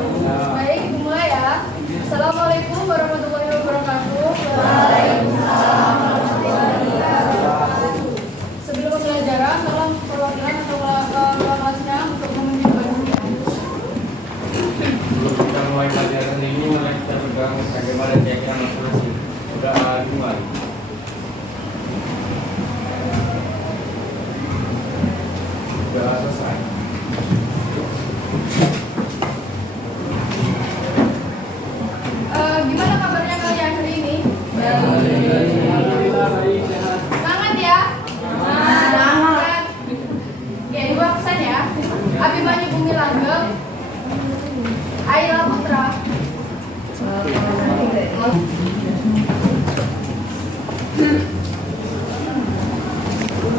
Baik, dimulai ya. Assalamualaikum warahmatullahi wabarakatuh. Waalaikumsalam warahmatullahi wabarakatuh. Sebelum pembelajaran, tolong perwakilan atau ketua kelasnya untuk memimpin bagian. Sebelum kita mulai pelajaran ini, mari kita pegang bagaimana keyakinan masing-masing. Sudah dimulai. Sudah selesai. Gimana kabarnya kalian hari ini? Semangat ya? Semangat. Ya, dua pesan ya. Abimanyu Bumi Langgeng, Ayla Putra.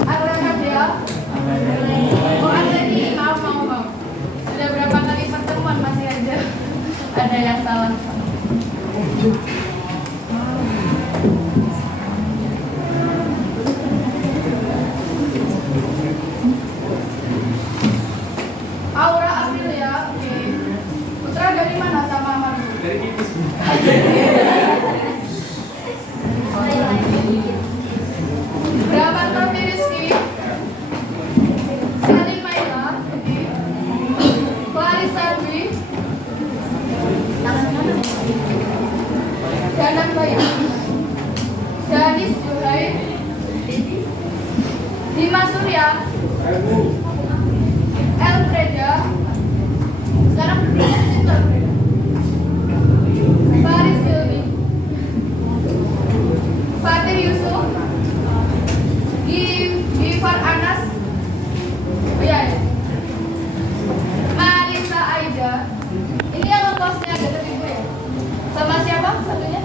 Arlen Adel. Oh, Arleni, maaf. Sudah berapa kali pertemuan masih aja ada yang salah. Aura Aprilia, oke. Putra dari mana sama Marzu? Dari Kipis. Berapa Rizky? Salim Maila, oke. Clarissa Dwi. Danang Bayu. Danis Juhai. Dimas Surya. Elfreda. Sekarang berdua situ Elfreda. Faris Silvi. Fatir Yusuf. Gifar Anas. Oh ya. Marisa Aida. Ini yang ngekosnya dekat ibu ya? Sama siapa satunya?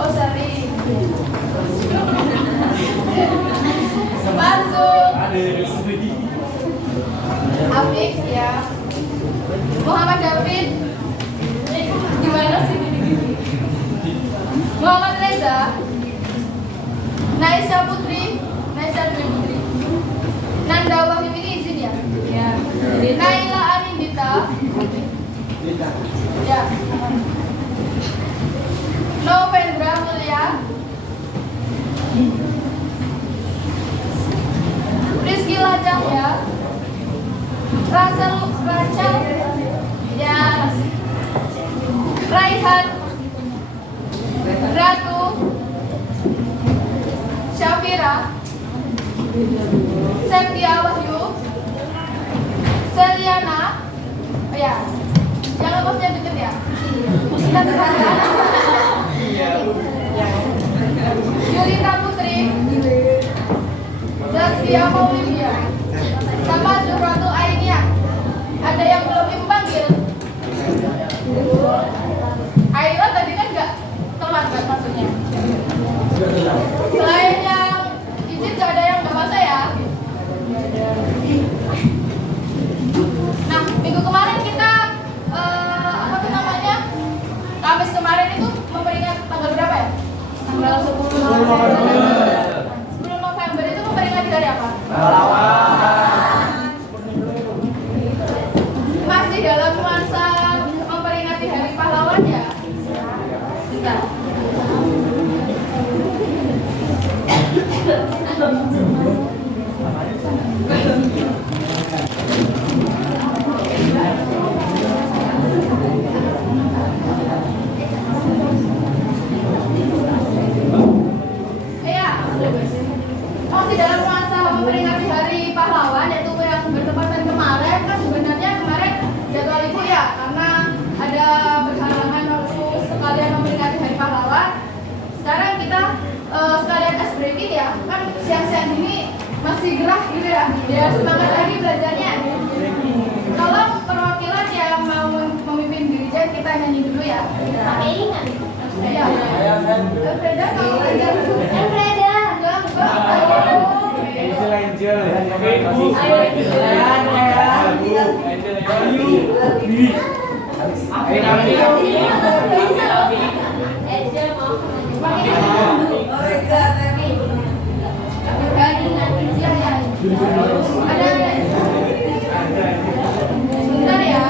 Oh, Sari. Masuk. Afik ya. Muhammad David. Gimana sih? Muhammad Reza. Naisha Putri. Nanda Wahyu ini izin ya? Ya. Naila Anindita. Ya. Novendra Mulia. Rizky Lajang ya. Rachel ya. Raihan. Ratu. Syafira. Septia Wahyu. Seliana. Oh ya. Jangan bosnya deket ya. Kita berharap. Yulita Putri. Zaskia Maulidia. Sama Zuratu Ainia. Ada yang belum dipanggil? Aila tadi kan nggak telat kan maksudnya. Selain yang izin nggak ada yang nggak masa ya. Nah, minggu kemarin kita apa tuh namanya? Kamis kemarin itu memperingat tanggal berapa ya? Tanggal 10 November. 10 November itu memperingati dari apa? Masih dalam nuansa memperingati Hari Pahlawan ya? Bentar. Masih dalam nuansa memperingati Hari Pahlawan, yaitu yang bertepatan kemarin. Kan sebenarnya kemarin jadwal ibu ya, karena ada berhalangan harus sekalian memperingati Hari Pahlawan. Sekarang kita sekalian ice breaking ya, kan siang-siang ini masih gerah gitu ya. Ya semangat lagi belajarnya. Tolong perwakilan yang mau memimpin dirijen kita nyanyi dulu ya. Pakai ingat. Ya. Elfreda kalau belajar dulu. Elfreda, enggak. Angel. Ada. Sebentar ya.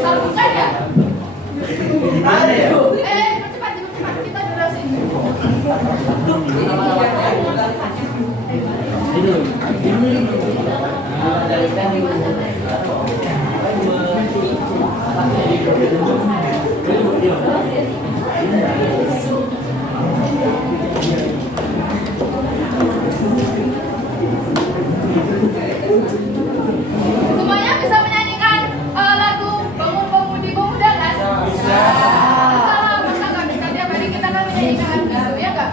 Sambungkan ya? Ada ya? Cepat kita jelasin. Semuanya bisa menyanyikan lagu Bangun Pemudi Pemuda kan? Bisa. Masa nggak bisa tiap hari kita kan menyanyikan gitu ya nggak?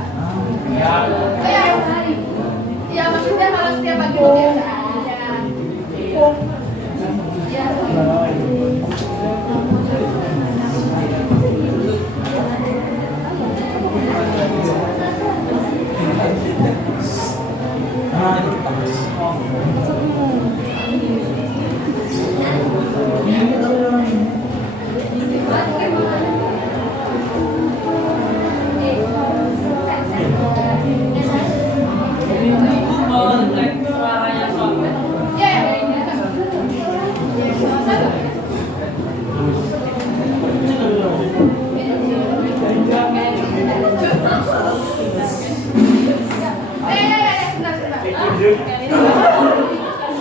Oh ya, ya maksudnya kalau setiap pagi biasa aja. Ya.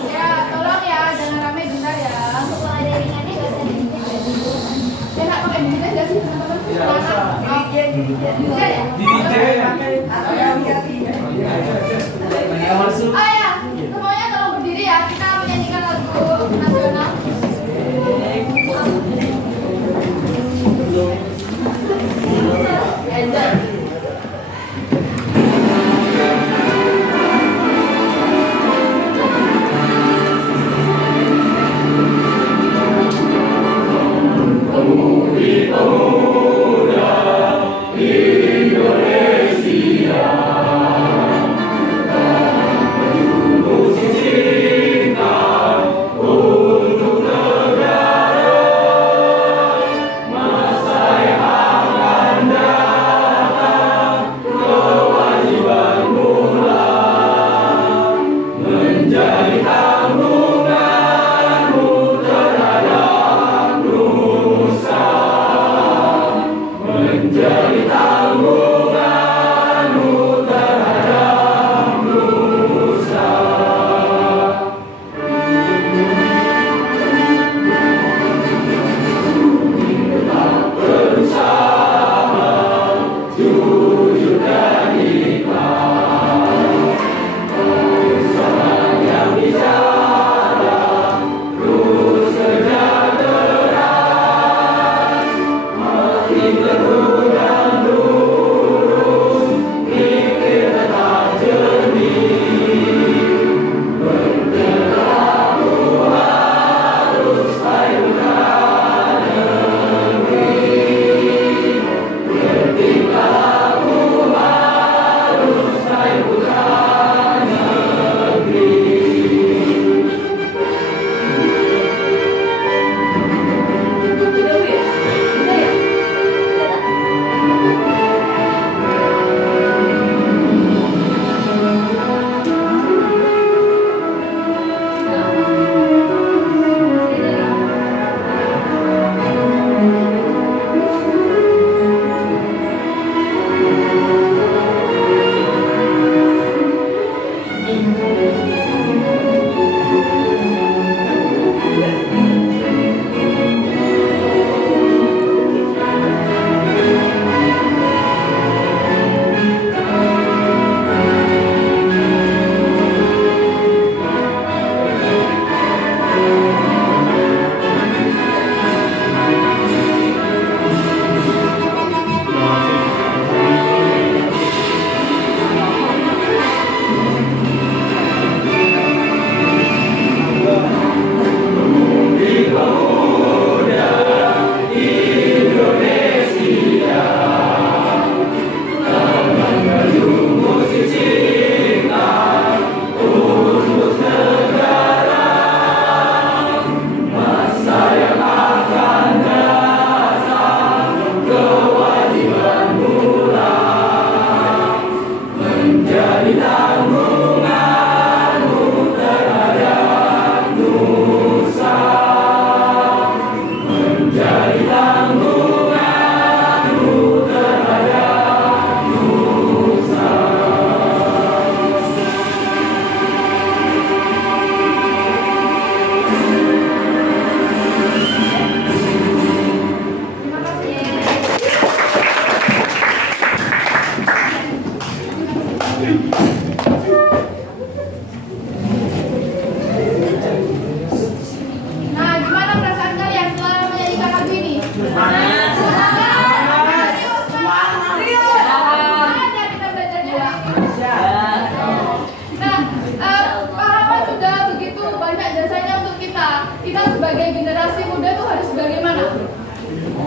Ya, tolong ya, jangan rame bentar ya. Kalau ada ringannya nggak usah diinjek. Ya nggak pakai DJ nggak sih teman-teman? DJ ya? Oh ya, semuanya tolong berdiri ya. Kita menyanyikan lagu nasional.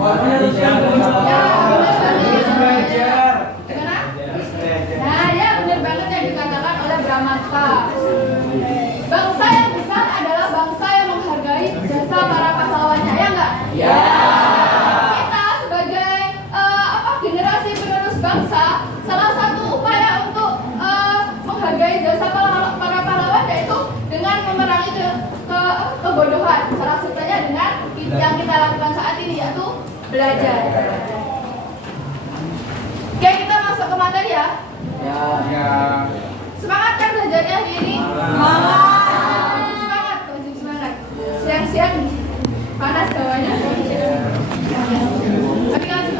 Gimana? Nah, ya benar banget yang dikatakan oleh Brahmatra. Bangsa yang besar adalah bangsa yang menghargai jasa para pahlawannya, ya enggak? Ya. Kita sebagai generasi penerus bangsa, salah satu upaya untuk menghargai jasa para pahlawan yaitu dengan memerangi kebodohan. Salah satunya dengan yang kita lakukan saat ini yaitu belajar. Oke, kita masuk ke materi ya. Semangat kan belajarnya hari ini? Semangat, wajib semangat. Siang-siang panas bawahnya. Tapi kan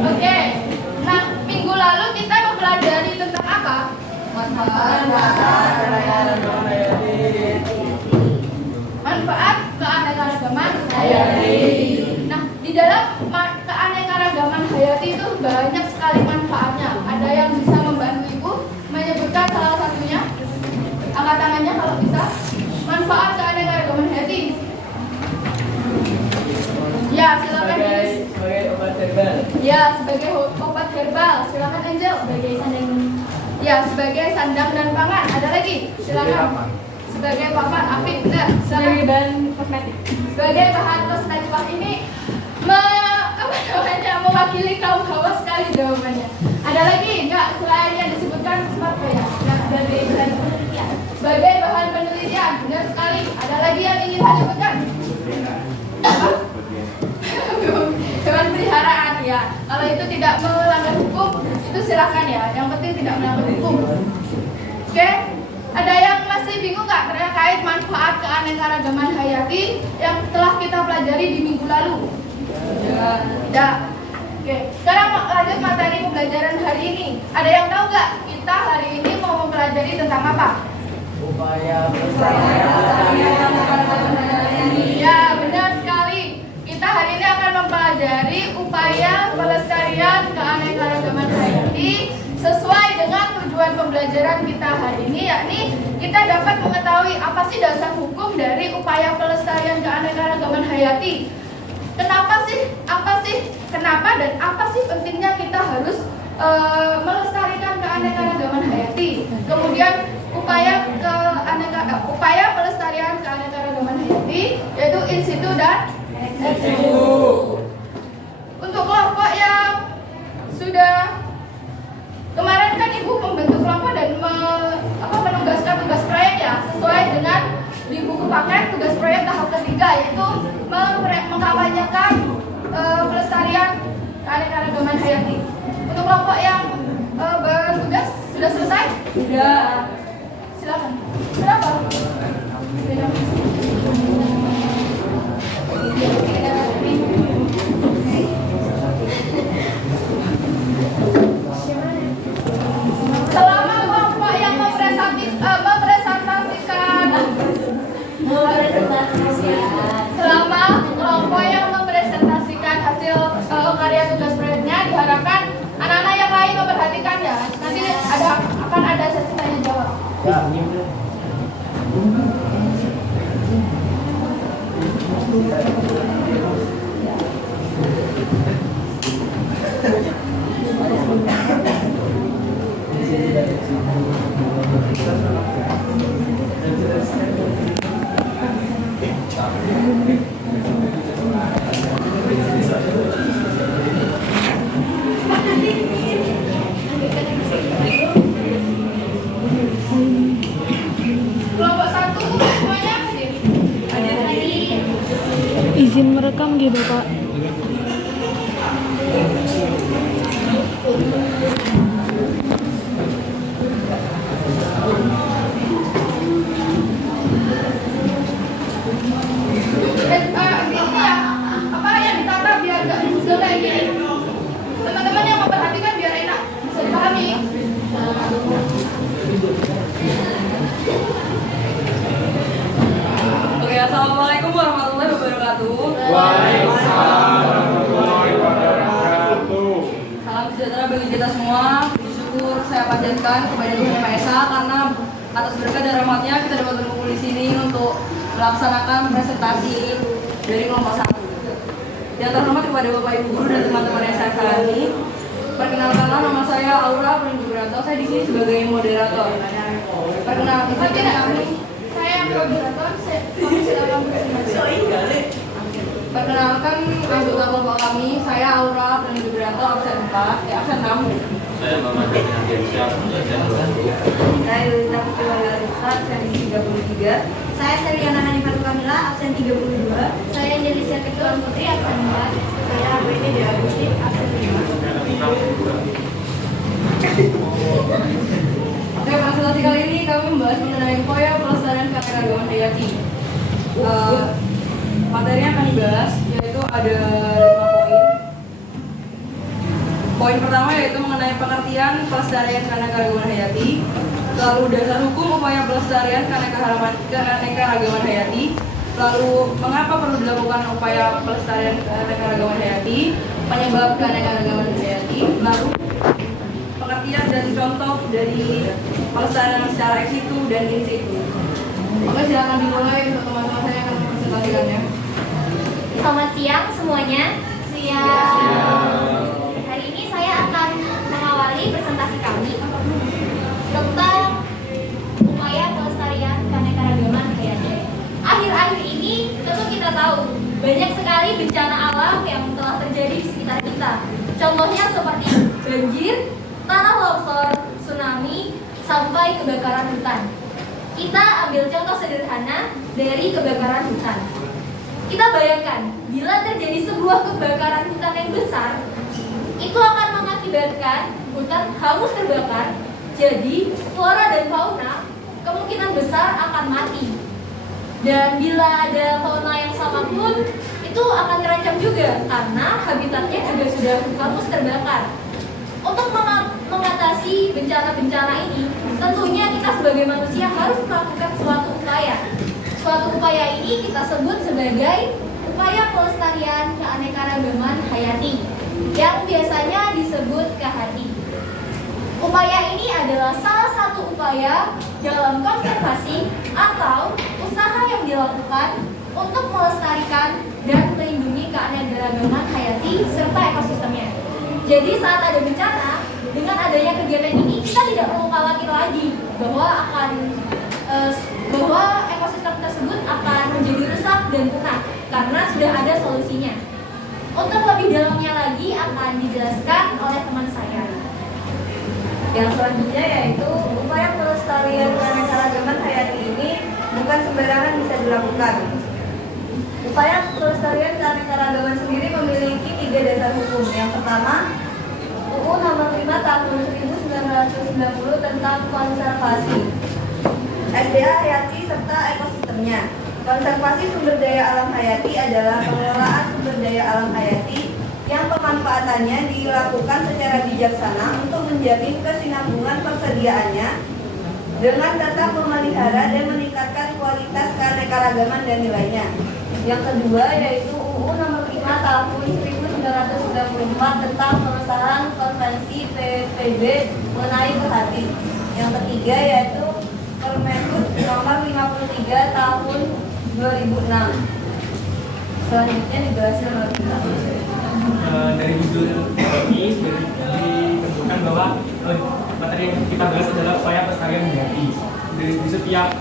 oke. Nah, minggu lalu kita mempelajari tentang apa? Manfaat keanekaragaman hayati. Nah, di dalam keanekaragaman hayati itu banyak sekali manfaatnya. Ada yang bisa membantu ibu menyebutkan salah satunya. Angkat tangannya kalau bisa. Manfaat keanekaragaman hayati. Ya, silakan. Sebagai obat herbal. Ya, sebagai obat herbal. Silakan Angel. Sebagai sandang. Ya, sebagai sandang dan pangan. Ada lagi? Silakan. Sebagai papan, Afif, benar. Sebagai bahan kosmetik. Sebagai bahan kosmetik. Wah, ini mewakili kaum hawa sekali jawabannya. Ada lagi enggak selain yang disebutkan apa ya? Nah, sebagai bahan penelitian. Sebagai bahan penelitian, benar sekali. Ada lagi yang ingin saya sebutkan? Apa? Hewan peliharaan ya. Kalau itu tidak melanggar hukum, itu silakan ya. Yang penting tidak melanggar hukum. Oke? Ada yang masih bingung nggak terkait manfaat keanekaragaman hayati yang telah kita pelajari di minggu lalu? Tidak. Oke. Sekarang lanjut materi pembelajaran hari ini. Ada yang tahu nggak kita hari ini mau mempelajari tentang apa? Upaya pelestarian. Ya, benar sekali. Kita hari ini akan mempelajari upaya pelestarian keanekaragaman hayati sesuai dengan tujuan pembelajaran kita hari ini, yakni kita dapat mengetahui apa sih dasar hukum dari upaya pelestarian keanekaragaman hayati. Kenapa dan apa sih pentingnya kita harus melestarikan keanekaragaman hayati. Kemudian upaya pelestarian keanekaragaman hayati yaitu in situ dan ex situ. Untuk kelompok yang sudah kemarin kan ibu membentuk kelompok dan menugaskan tugas proyek ya sesuai dengan di buku paket tugas proyek tahap ketiga yaitu mengkampanyekan pelestarian keanekaragaman hayati. Untuk kelompok yang bertugas sudah selesai? Sudah. Silakan. Kenapa? Selama kelompok yang mempresentasikan hasil karya tugas proyeknya, diharapkan anak-anak yang lain memperhatikan ya. Nanti akan ada sesi tanya jawab. Kelompok 1 semuanya hadir. Izin merekam gitu Bapak. Ini ya, apa yang ditata biar gak muncul kayak gini. Teman-teman yang memperhatikan biar enak, bisa dipahami. Oke, assalamualaikum warahmatullahi wabarakatuh. Waalaikumsalam warahmatullahi wabarakatuh. Salam sejahtera bagi kita semua. Syukur saya panjatkan kepada Tuhan Yang Maha Esa karena Atas berkat dan rahmatnya kita dapat berkumpul di sini untuk melaksanakan presentasi dari kelompok 1. Yang terhormat kepada Bapak Ibu guru dan teman-teman yang saya sayangi, perkenalkanlah nama saya Aura Pranjubranto. Saya di sini sebagai moderator. Perkenalkan kami. Saya moderator, kami silakan presentasi. Perkenalkan anggota kelompok kami, saya Aura Pranjubranto absen 4, absen 6. Saya Muhammad Diansyah, absen 20. Saya Lita Putri absen 33. Saya Seriana Hanifah Kamila, absen 32. Saya Delisha Ketuan Putri, absen 4. Saya Abrini Diagusti, absen 5. Oke, presentasi kali ini kami membahas mengenai upaya pelestarian keanekaragaman hayati. Materi yang akan dibahas yaitu ada 5 poin. Poin pertama yaitu mengenai pengertian pelestarian keanekaragaman hayati. Lalu dasar hukum upaya pelestarian keanekaragaman hayati. Lalu mengapa perlu dilakukan upaya pelestarian keanekaragaman hayati, penyebab keanekaragaman hayati. Lalu pengertian dan contoh dari pelestarian secara ex situ dan in situ. Oke, silakan dimulai untuk teman-teman saya yang akan mempresentasikannya. Selamat siang semuanya. Siang. Hari ini saya akan mengawali presentasi kami tentang upaya pelestarian keanekaragaman hayati. Akhir-akhir ini tentu kita tahu banyak sekali bencana alam yang telah terjadi di sekitar kita. Contohnya seperti banjir, tanah longsor, tsunami, sampai kebakaran hutan. Kita ambil contoh sederhana dari kebakaran hutan. Kita bayangkan, bila terjadi sebuah kebakaran hutan yang besar, itu akan mengakibatkan hutan hangus terbakar. Jadi, flora dan fauna kemungkinan besar akan mati. Dan bila ada fauna yang sama pun, itu akan terancam juga karena habitatnya juga sudah hangus terbakar. Untuk mengatasi bencana-bencana ini, tentunya kita sebagai manusia harus melakukan suatu upaya. Suatu upaya ini kita sebut sebagai upaya pelestarian keanekaragaman hayati, yang biasanya disebut KHI. Upaya ini adalah salah satu upaya dalam konservasi atau usaha yang dilakukan untuk melestarikan dan melindungi keanekaragaman hayati serta ekosistemnya. Jadi saat ada bencana, dengan adanya kegiatan ini kita tidak perlu khawatir lagi bahwa ekosistem tersebut akan menjadi rusak dan punah karena sudah ada solusinya. Untuk lebih dalamnya lagi akan dijelaskan oleh teman saya. Yang selanjutnya yaitu upaya pelestarian keanekaragaman hayati ini bukan sembarangan bisa dilakukan. Upaya pelestarian keanekaragaman sendiri memiliki 3 dasar hukum. Yang pertama, UU Nomor 5 Tahun 1990 tentang konservasi SDA hayati serta ekosistemnya. Konservasi sumber daya alam hayati adalah pengelolaan sumber daya alam hayati yang pemanfaatannya dilakukan secara bijaksana untuk menjamin kesinambungan persediaannya dengan tetap memelihara dan meningkatkan kualitas keanekaragaman dan nilainya. Yang kedua yaitu UU Nomor 5 Tahun 1994 tentang pengesahan Konvensi PBB mengenai KHI. Yang ketiga yaitu Permendikbud Nomor 53 Tahun 2006. Selanjutnya dijelaskan oleh kita. Dari judul ini sudah ditentukan bahwa materi yang kita bahas adalah upaya pelestarian hayati. Di setiap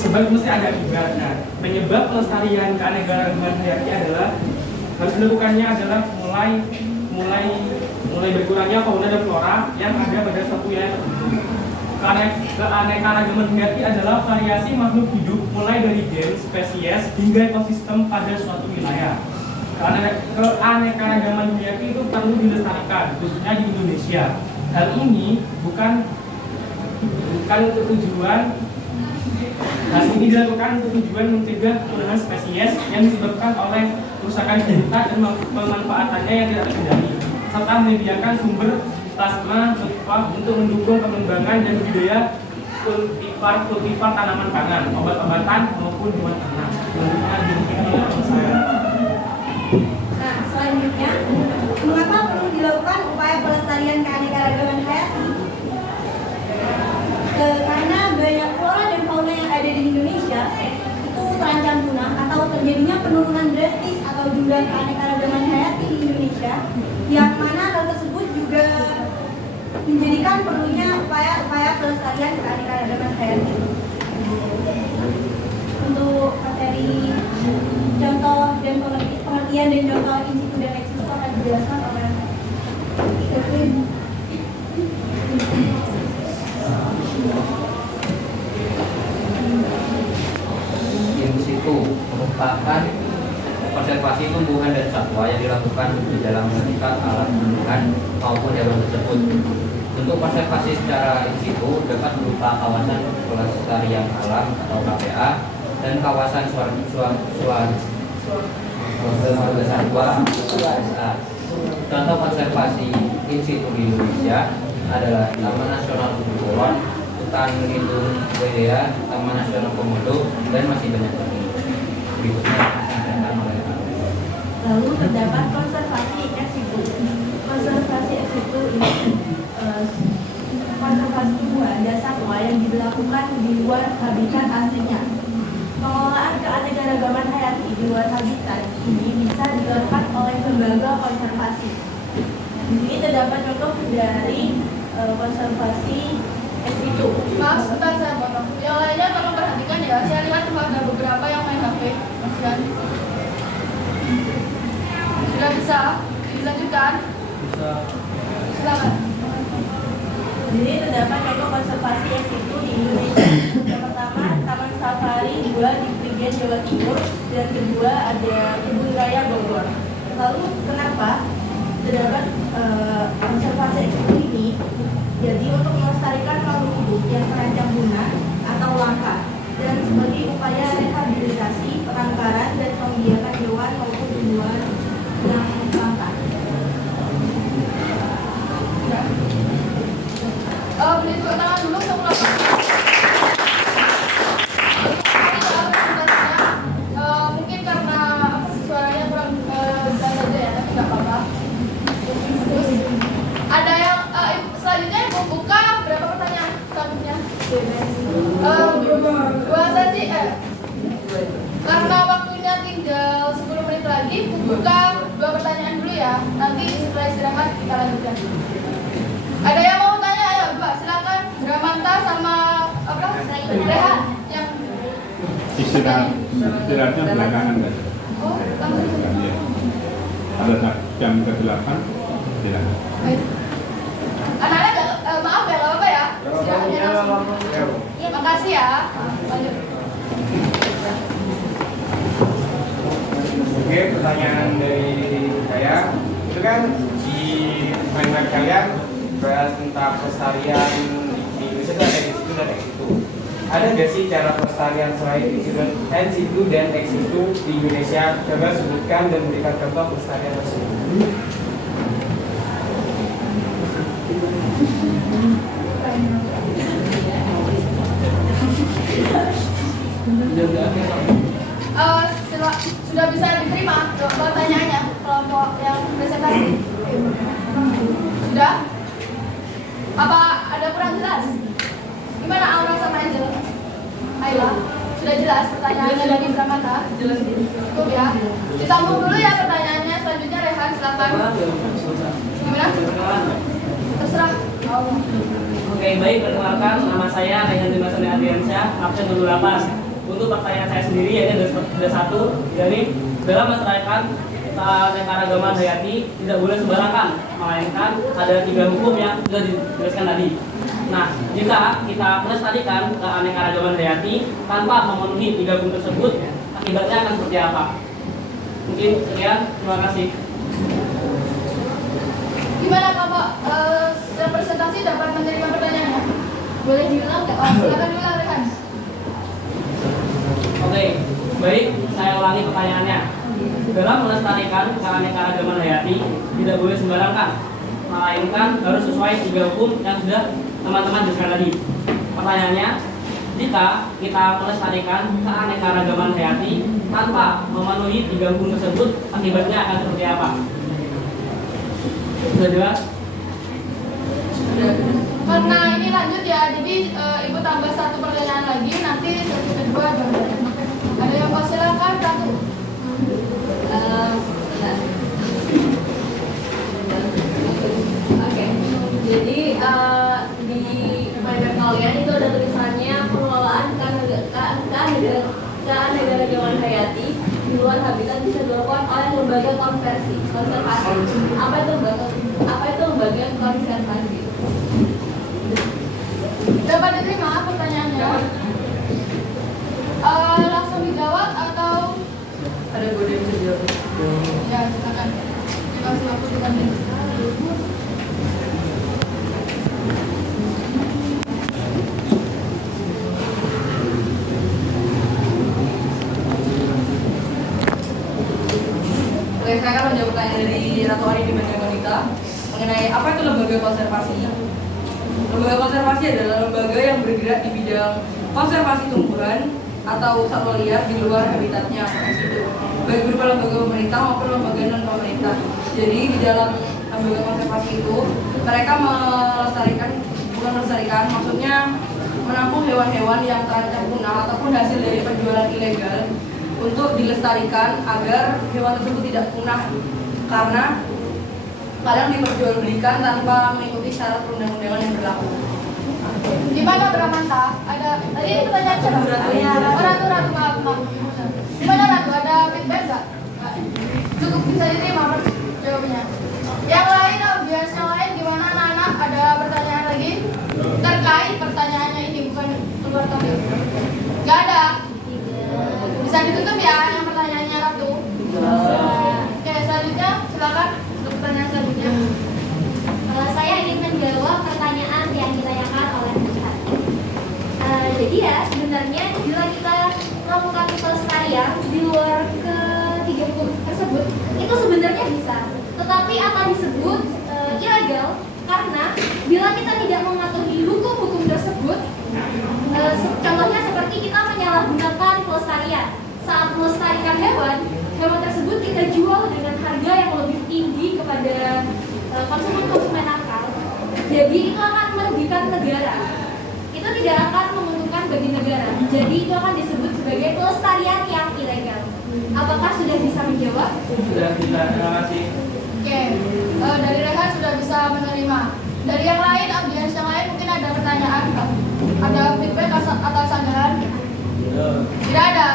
sebab mesti ada akibat. Nah, penyebab pelestarian keanekaragaman hayati adalah harus dilakukannya adalah mulai berkurangnya fauna dan flora yang ada pada suatu wilayah tertentu. Keanekaragaman hayati adalah variasi makhluk hidup mulai dari gen, spesies hingga ekosistem pada suatu wilayah. Keanekaragaman hayati itu perlu dilestarikan, khususnya di Indonesia. Hal ini bukan untuk tujuan. Hal ini dilakukan untuk tujuan mencegah penurunan spesies yang disebabkan oleh kerusakan habitat dan pemanfaatannya yang tidak terkendali, serta menyediakan sumber plasma untuk mendukung pengembangan dan budidaya kultivar tanaman pangan, obat-obatan maupun hewan ternak. Nah, selanjutnya, mengapa perlu dilakukan upaya pelestarian keanekaragaman hayati? penurunan drastis atau jumlah keanekaragaman hayati di Indonesia, yang mana hal tersebut juga menjadikan perlunya upaya-upaya pelestarian keanekaragaman hayati. Untuk materi contoh dan pengertian dan contoh in situ dan ex situ akan dijelaskan oleh Kevin. In situ merupakan konservasi tumbuhan dan satwa yang dilakukan di dalam habitat alam tumbuhan maupun hewan tersebut. Bentuk konservasi secara in situ dapat berupa kawasan pelestarian alam atau KPA dan kawasan satwa SSA. Contoh konservasi in situ di Indonesia adalah Taman Nasional Gunung Kulon, Hutan Lindung Wedea, Taman Nasional Komodo, dan masih banyak lagi. Berikutnya disampaikan oleh Lalu terdapat konservasi ex situ. Konservasi ex situ ini konservasi tumbuhan dan satwa yang dilakukan di luar habitat aslinya. Pengelolaan keanekaragaman hayati di luar habitat ini bisa dilakukan oleh lembaga konservasi. Di sini terdapat contoh dari konservasi ex situ. Maaf, sebentar saya potong. Yang lainnya tolong perhatikan ya. Saya lihat ada beberapa yang main HP. Kasihan. Sudah bisa dilanjutkan? Bisa. Silakan. Di sini terdapat contoh konservasi ex situ di Indonesia. Yang pertama, Taman Safari 2 di Prigen, Jawa Timur, dan kedua ada Kebun Raya Bogor. Lalu kenapa terdapat konservasi ex situ ini? Jadi untuk melestarikan makhluk hidup yang terancam punah atau langka dan sebagai upaya rehabilitasi, penangkaran dan pembiakan hewan maupun tumbuhan yang langka. Beli tepuk tangan dulu untuk melakukan. Mungkin karena suaranya kurang jelas aja ya, tapi nggak apa-apa. Ada yang selanjutnya ibu buka berapa pertanyaan selanjutnya? Dua sesi. Karena waktunya tinggal 10 menit lagi, buka 2 pertanyaan dulu ya. Nanti setelah istirahat kita lanjutkan. Ada yang mau tanya? Ayo, Mbak, silakan. Bramanta sama apa? Rehan yang istirahatnya belakangan kan? Oh, langsung. Iya. Ada jam ke-8 silakan. Baik. Anak-anak maaf ya, nggak apa-apa ya. Istirahatnya langsung. Iya, makasih ya. Lanjut. Oke, pertanyaan dari saya itu kan di mindmap kalian bahas tentang pelestarian di Indonesia itu ada ex situ dan ex situ. Ada nggak sih cara pelestarian selain ex situ dan ex situ di Indonesia? Coba sebutkan dan berikan contoh pelestarian tersebut. Sudah bisa diterima pertanyaannya kelompok yang presentasi? Sudah? Apa ada kurang jelas? Gimana Aura sama Angel? Ayla, sudah jelas pertanyaannya dari Bramanta? Jelas. Cukup ya. Ditambung dulu ya pertanyaannya. Selanjutnya Rehan, silakan. Gimana? Terserah. Oke, baik, perkenalkan nama saya Rehan Dimas Adriansyah, absen 28. Untuk pertanyaan saya sendiri yaitu ada satu, yakni dalam melestarikan keanekaragaman hayati tidak boleh sembarangan, melainkan ada 3 hukum yang sudah dijelaskan tadi. Nah, jika kita melestarikan keanekaragaman hayati tanpa memenuhi 3 hukum tersebut, akibatnya akan seperti apa? Mungkin sekian, terima kasih. Gimana Bapak yang presentasi dapat menerima pertanyaannya? Boleh diulang nggak? Oh, silakan diulang Rehan. Oke, baik, saya ulangi pertanyaannya. Dalam melestarikan keanekaragaman hayati tidak boleh sembarangan, melainkan harus sesuai 3 hukum yang sudah teman-teman jelaskan tadi. Pertanyaannya, jika kita melestarikan keanekaragaman hayati tanpa memenuhi 3 hukum tersebut, akibatnya akan seperti apa? Sudah jelas? Karena ini lanjut ya, jadi Ibu tambah 1 pertanyaan lagi, nanti sesi kedua ada yang mau silakan Ratu. keanekaragaman hayati di luar habitat bisa dilakukan oleh lembaga konservasi. Apa itu lembaga konservasi? Dapat diterima pertanyaannya? Langsung dijawab atau Ada gue yang bisa jawab. ya silakan. Dikasih waktu 3 menit. Oke, saya akan menjawab pertanyaan dari Ratu Ari di Banda Wanita mengenai apa itu lembaga konservasi. Lembaga konservasi adalah lembaga yang bergerak di bidang konservasi tumbuhan atau satwa liar di luar habitatnya atau situ, baik berupa lembaga pemerintah maupun lembaga non pemerintah. Jadi di dalam lembaga konservasi itu mereka maksudnya menampung hewan-hewan yang terancam punah ataupun hasil dari penjualan ilegal untuk dilestarikan agar hewan tersebut tidak punah, karena kadang diperjualbelikan tanpa mengikuti syarat perundang-undangan yang berlaku. Gimana Bramanta? Ada tadi ini pertanyaan siapa? Ratu, maaf. Gimana Ratu? Ada feedback nggak? Cukup bisa diterima jawabannya. Yang lain, audiens yang lain gimana anak-anak? Ada pertanyaan lagi? Terkait pertanyaannya ini, bukan keluar topik. Nggak ada? Bisa ditutup ya yang pertanyaannya Ratu? Oke, selanjutnya silakan untuk pertanyaan selanjutnya. Saya ingin menjawab pertanyaan yang ditanyakan oleh Ustaz. Jadi ya sebenarnya bila kita melakukan pelestarian di luar ketiga hukum tersebut itu sebenarnya bisa, tetapi akan disebut ilegal karena bila kita tidak mematuhi hukum-hukum tersebut, contohnya seperti kita menyalahgunakan pelestarian. Saat melestarikan hewan tersebut kita jual dengan harga yang lebih tinggi kepada konsumen akal. Jadi itu akan merugikan negara. Itu tidak akan menguntungkan bagi negara. Jadi itu akan disebut sebagai pelestarian yang ilegal. Apakah sudah bisa menjawab? Sudah, terima kasih. Oke, dari Rehan sudah bisa menerima. Dari yang lain, audiens yang lain mungkin ada pertanyaan, ada feedback atau sanggahan? Tidak ada.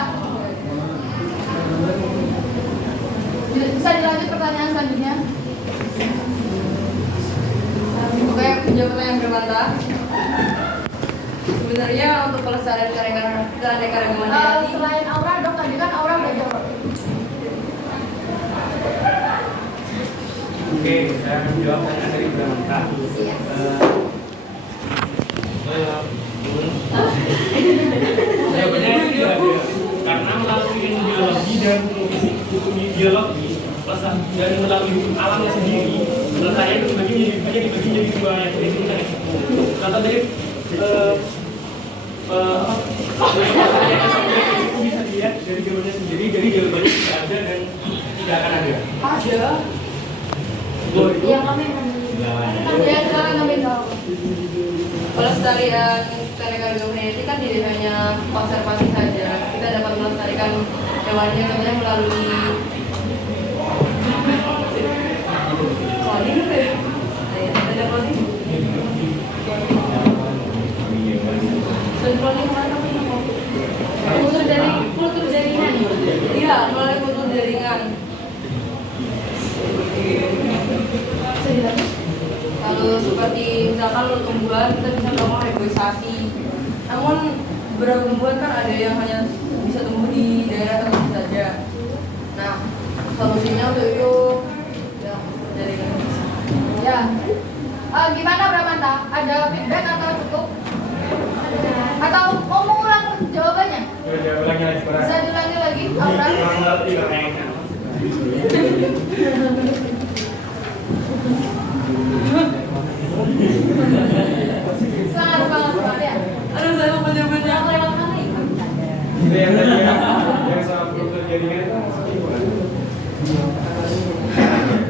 Bisa dilanjut pertanyaan selanjutnya? Oke, menjawab pertanyaan Bramanta. Sebenarnya untuk pelestarian keanekaragaman hayati, Selain Aura, dok tadi kan Aura udah jawab. Oke, saya akan jawab pertanyaan dari Bramanta. Jawabannya tidak ada. Karena melalui ilmu biologi dan hukum biologi dan melalui hukum alamnya sendiri, pelestarian itu dibagi jadi dua yang definisinya. Contoh dari itu bisa dilihat dari jawabannya sendiri, dari jawabannya tidak ada dan tidak akan ada. Ada. Yang kami Ya, silakan ambil jawab. pelestarian keanekaragaman hayati kan tidak hanya konservasi saja. Kita dapat melestarikan hewannya sebenarnya melalui cloning ya. Ada cloning. Cloning mana kultur jaringan. Iya, melalui kultur jaringan. Kalau seperti misalkan tumbuhan kita bisa melakukan reboisasi. Namun beberapa tumbuhan kan ada yang hanya bisa tumbuh di daerah tertentu saja. Nah, solusinya untuk itu ya jaringan. Ya. Gimana Bramanta? Ada feedback atau cukup? Atau mau mengulang jawabannya? Ulangi lagi. Bisa diulangi lagi, Aura? Semangat ya. Aduh, saya lupa jawabannya. Yang lewat mana itu? Yang soal kultur jaringan itu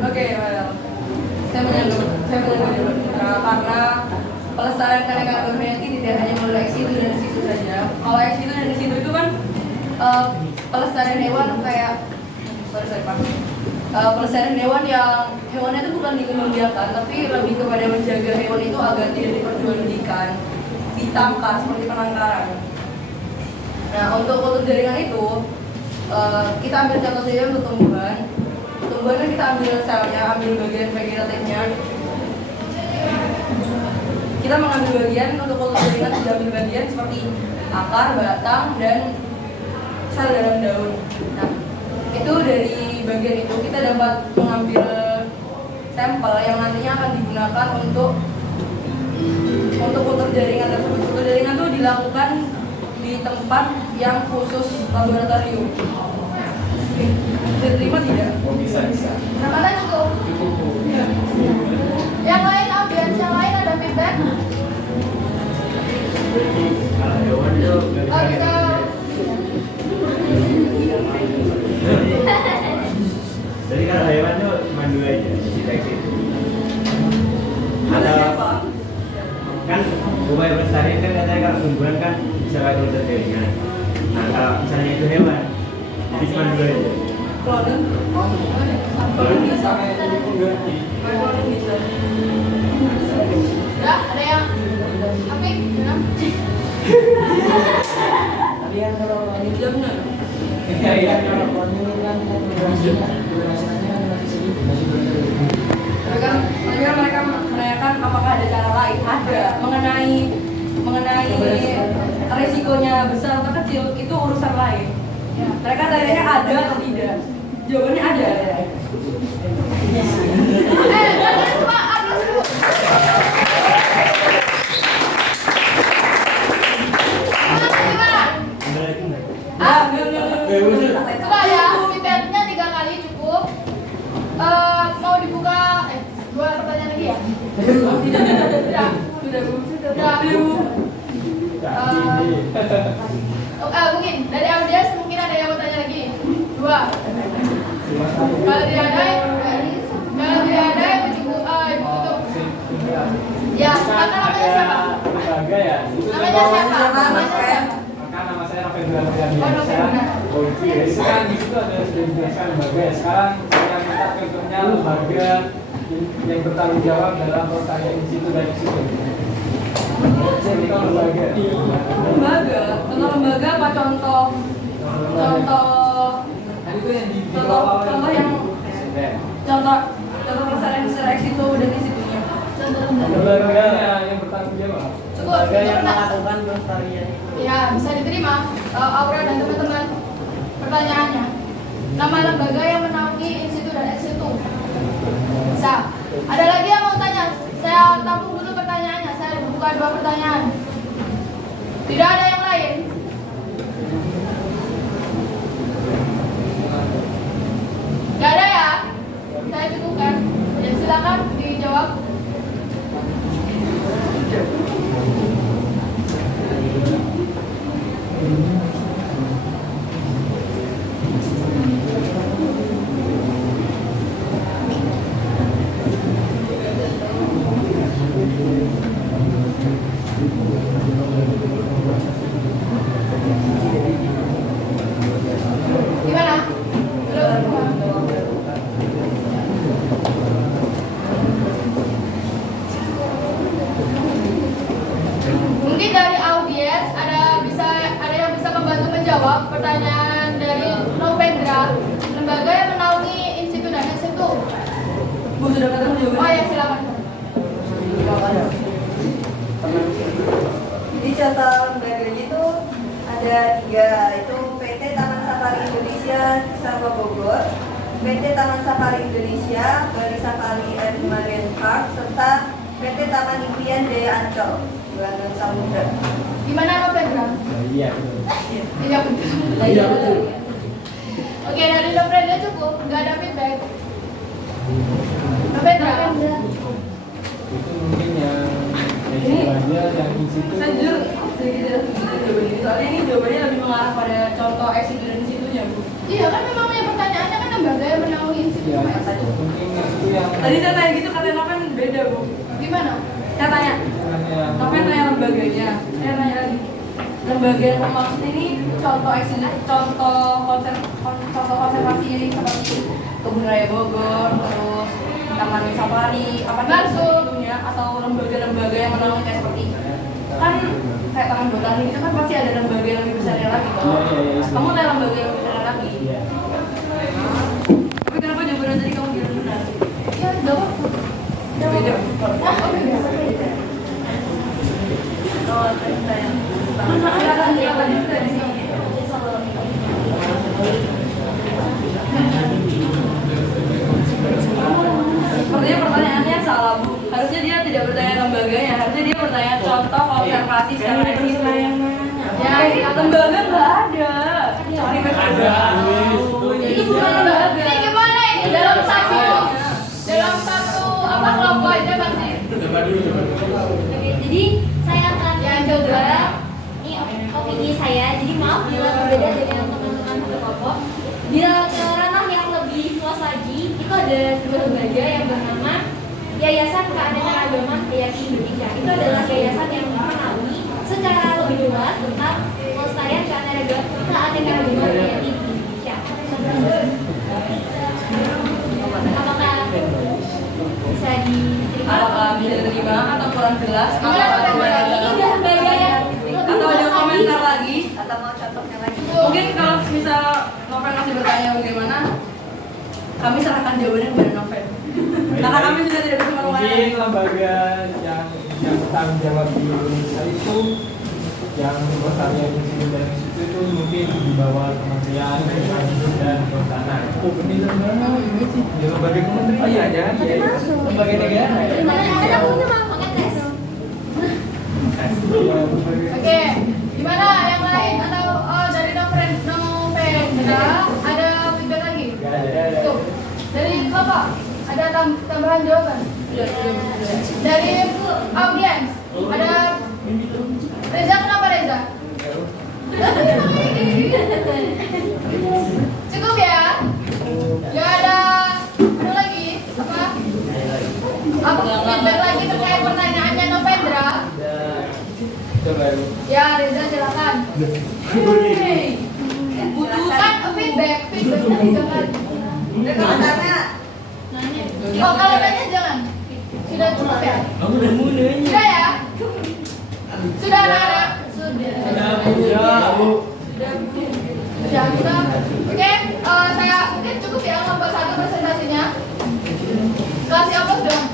Oke, well, saya menyanggap karena pelestarian keanekaragaman hayati tidak hanya melalui ex situ dan situ saja. Kalau ex situ dan situ itu kan pelestarian hewan kayak Pak. Pelestarian hewan yang hewannya itu bukan dikembangbiakan, tapi lebih kepada menjaga hewan itu agar tidak diperjualbelikan, ditangkar seperti penangkaran. Nah, untuk kultur jaringan itu kita ambil contoh saja untuk tumbuhan. Tumbuhan kan kita ambil selnya, ambil bagian vegetatifnya. Kita mengambil bagian untuk kultur jaringan, diambil bagian seperti akar, batang, dan sel dalam daun. Nah, itu dari bagian itu kita dapat mengambil sampel yang nantinya akan digunakan untuk kultur jaringan tersebut. Kultur jaringan itu dilakukan di tempat yang khusus laboratorium. Diterima tidak? Oh, bisa. Namanya cukup. Yang lain audiens yang lain ada feedback? Oh, bisa. Jadi kalau hewan itu cuma dua aja, deteksi itu. Ada kan upaya pelestarian kan katanya kalau tumbuhan kan bisa pakai kultur jaringan. Nah kalau misalnya itu hewan, jadi cuma dua aja. Cloning? Cloning bisa. Cloning bisa. Ya, ada yang Afik, gimana? Tapi kan kalau ini Iya benar. kalau cloning kan durasinya masih sedikit, masih Mereka menanyakan apakah ada cara lain? Ada. Mengenai resikonya besar atau kecil itu urusan lain. Mereka tanya ada atau tidak? Jawabannya ada. Kalian semua aplaus dulu. Gimana? Coba ya, feedbacknya 3 kali cukup. Mau dibuka, 2 pertanyaan lagi ya? Sudah. Mungkin dari audiens mungkin ada yang mau tanya lagi. 2. Kalau tidak ada, ibu cukup. Ibu tutup. Ya, silakan namanya siapa? Lembaga ya. Namanya siapa? Namanya siapa? Maka nama saya Rafael Duran Oh, November. Jadi kan di situ ada sudah dijelaskan lembaga. Sekarang saya minta contohnya lembaga yang bertanggung jawab dalam pelestarian di situ dan di situ. Jadi kalau lembaga. Contoh lembaga apa contoh pelestarian secara ex situ dan di situnya. Lembaga yang bertanggung jawab. Cukup. lembaga yang melakukan pelestarian. Ya, bisa diterima. Aura dan teman-teman. Pertanyaannya, nama lembaga yang menaungi institut dan ex situ. Bisa. Ada lagi yang mau tanya? Saya tampung dulu pertanyaannya. Saya buka 2 pertanyaan. Tidak ada yang lain? Gak ada ya? Saya cukupkan. Ya, silakan dijawab. Gimana? Mungkin dari audiens ada yang bisa membantu menjawab pertanyaan dari Novendra, lembaga yang menaungi institut dan ex situ. Bu sudah ketemu jawabannya? Oh ya, silakan. Jadi contoh lembaganya itu ada 3, itu PT Taman Safari Indonesia Cisarua Bogor, PT Taman Safari Indonesia Bali Safari and Marine Park, serta PT Taman Impian Jaya Ancol Bandung Samudra. Gimana Novendra? Iya. Iya betul. Oke, dari Novendra cukup, nggak ada feedback. Novendra. Itu mungkin yang istilahnya yang di situ. Saya jujur sedikit jawaban ini. Soalnya ini jawabannya lebih mengarah pada contoh ex situ dan di situnya, Bu. Iya kan memang yang pertanyaannya kan lembaga yang menaungi institut Ya, sama ex situ. mungkin itu yang Tadi saya tanya gitu kata Noven beda, Bu. Gimana? Saya tanya, Noven tanya lembaganya. Saya tanya lagi. Lembaga yang maksud ini contoh ex situ, contoh konservasi seperti Kebun Raya Bogor, terus Taman Safari, apa Langsung. itunya atau lembaga-lembaga yang menaungi kayak seperti kan kayak taman botani itu kan pasti ada lembaga yang lebih besarnya lagi toh. Kamu ada lembaga yang lebih besar lagi. Tapi kenapa jawabannya tadi kamu bilang benar? Ya, enggak apa-apa. Beda. Oh, cerita yang Silakan di sini. Sepertinya pertanyaannya salah Bu. Harusnya dia tidak bertanya lembaganya, harusnya dia bertanya contoh konservasi secara eksis. Ya, lembaga nggak ada. Ada. Itu bukan lembaga. Ini gimana ini dalam satu apa kelompok aja pasti. Oke, jadi saya akan coba ini opini saya. Jadi maaf bila berbeda dengan teman-teman satu kelompok. Bila ke ranah yang lebih luas lagi, itu ada sebuah lembaga yang bernama Yayasan Keanekaragaman Hayati Indonesia. Itu adalah yayasan yang memahami secara lebih luas tentang pelestarian keanekaragaman hayati Indonesia. Apakah bisa diterima? Apakah bisa diterima atau kurang jelas? Ini udah lembaga yang Atau ada komentar lagi? atau mau contohnya lagi? Mungkin kalau misal Novel masih bertanya bagaimana, kami serahkan jawabannya kepada Novel. Karena kami sudah tidak bisa Mungkin meluangkan. lembaga yang bertanggung jawab di Indonesia itu yang pelestarian museum dan situ itu mungkin di bawah Kementerian Lingkungan dan Kehutanan. Oh, ini lembaga ini sih. Ya, lembaga kementerian. Oh iya ada. Lembaga negara. Ada punya pakai tes. Oke, gimana yang lain atau dari Novendra ada feedback lagi? Tuh, dari kelompok ada tambahan jawaban. Dari audiens ada Reza, kenapa Reza? Cukup ya? Gak ada lagi apa? Apa feedback lagi terkait pertanyaannya Novendra? Ya Reza silakan. Butuhkan feedback jangan. Komentarnya Oh kalau nanya jangan. Sudah cukup ya? Sudah ya? Sudah anak-anak? Sudah. Oke, saya mungkin cukup ya kelompok 1 presentasinya. Kasih aplaus dong.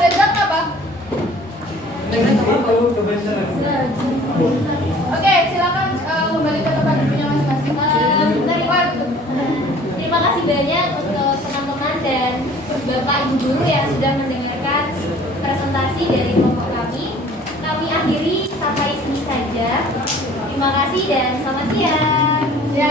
Reza apa? Oke, silakan kembali ke tempat duduknya masing-masing. Dari terima kasih banyak untuk teman-teman dan Bapak Ibu guru yang sudah mendengarkan presentasi dari kelompok kami. Kami akhiri sampai sini saja. Terima kasih dan selamat siang. Ya.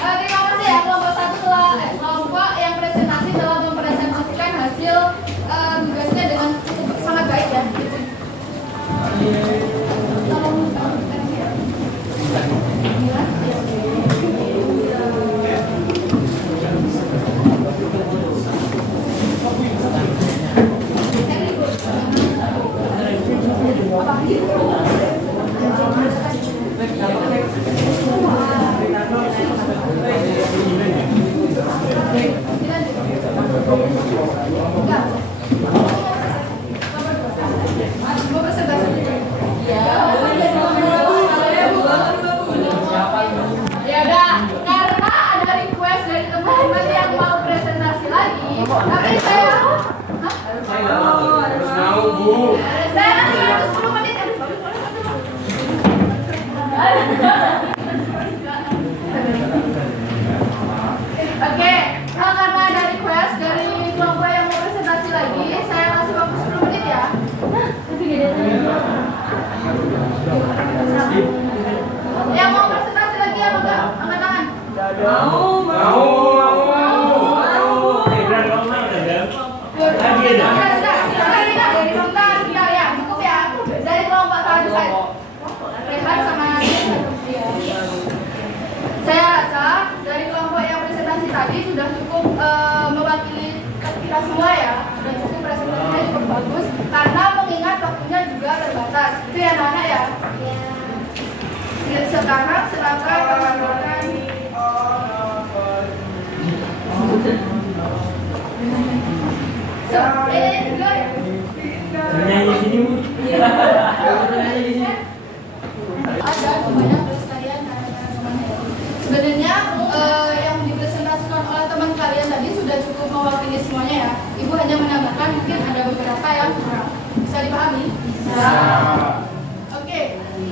Terima kasih ya kelompok 1 kelompok yang presentasi telah mempresentasikan hasil tugasnya dengan sangat baik ya. Ya udah, karena ada request dari teman-teman yang mau presentasi lagi, tapi saya kasih 10 menit. Oke, karena ada request dari kelompok yang mau presentasi lagi, saya kasih waktu 10 menit ya. Yang mau presentasi lagi apa enggak? Angkat tangan. Sebentar ya, cukup ya. Dari kelompok tadi saya Rehan sama saya rasa dari kelompok yang presentasi tadi sudah cukup mewakili kita semua ya. Sudah cukup presentasinya cukup bagus karena mengingat waktunya juga terbatas. Itu ya anak-anak ya. Sekarang silakan Bernyanyi gini Bu. Bernyanyi gini. Ada upaya pelestarian keanekaragaman hayati. Sebenarnya yang dipresentasikan oleh teman kalian tadi sudah cukup mewakili semuanya ya. Ibu hanya menambahkan mungkin ada beberapa yang kurang. Bisa dipahami? Bisa. Oke.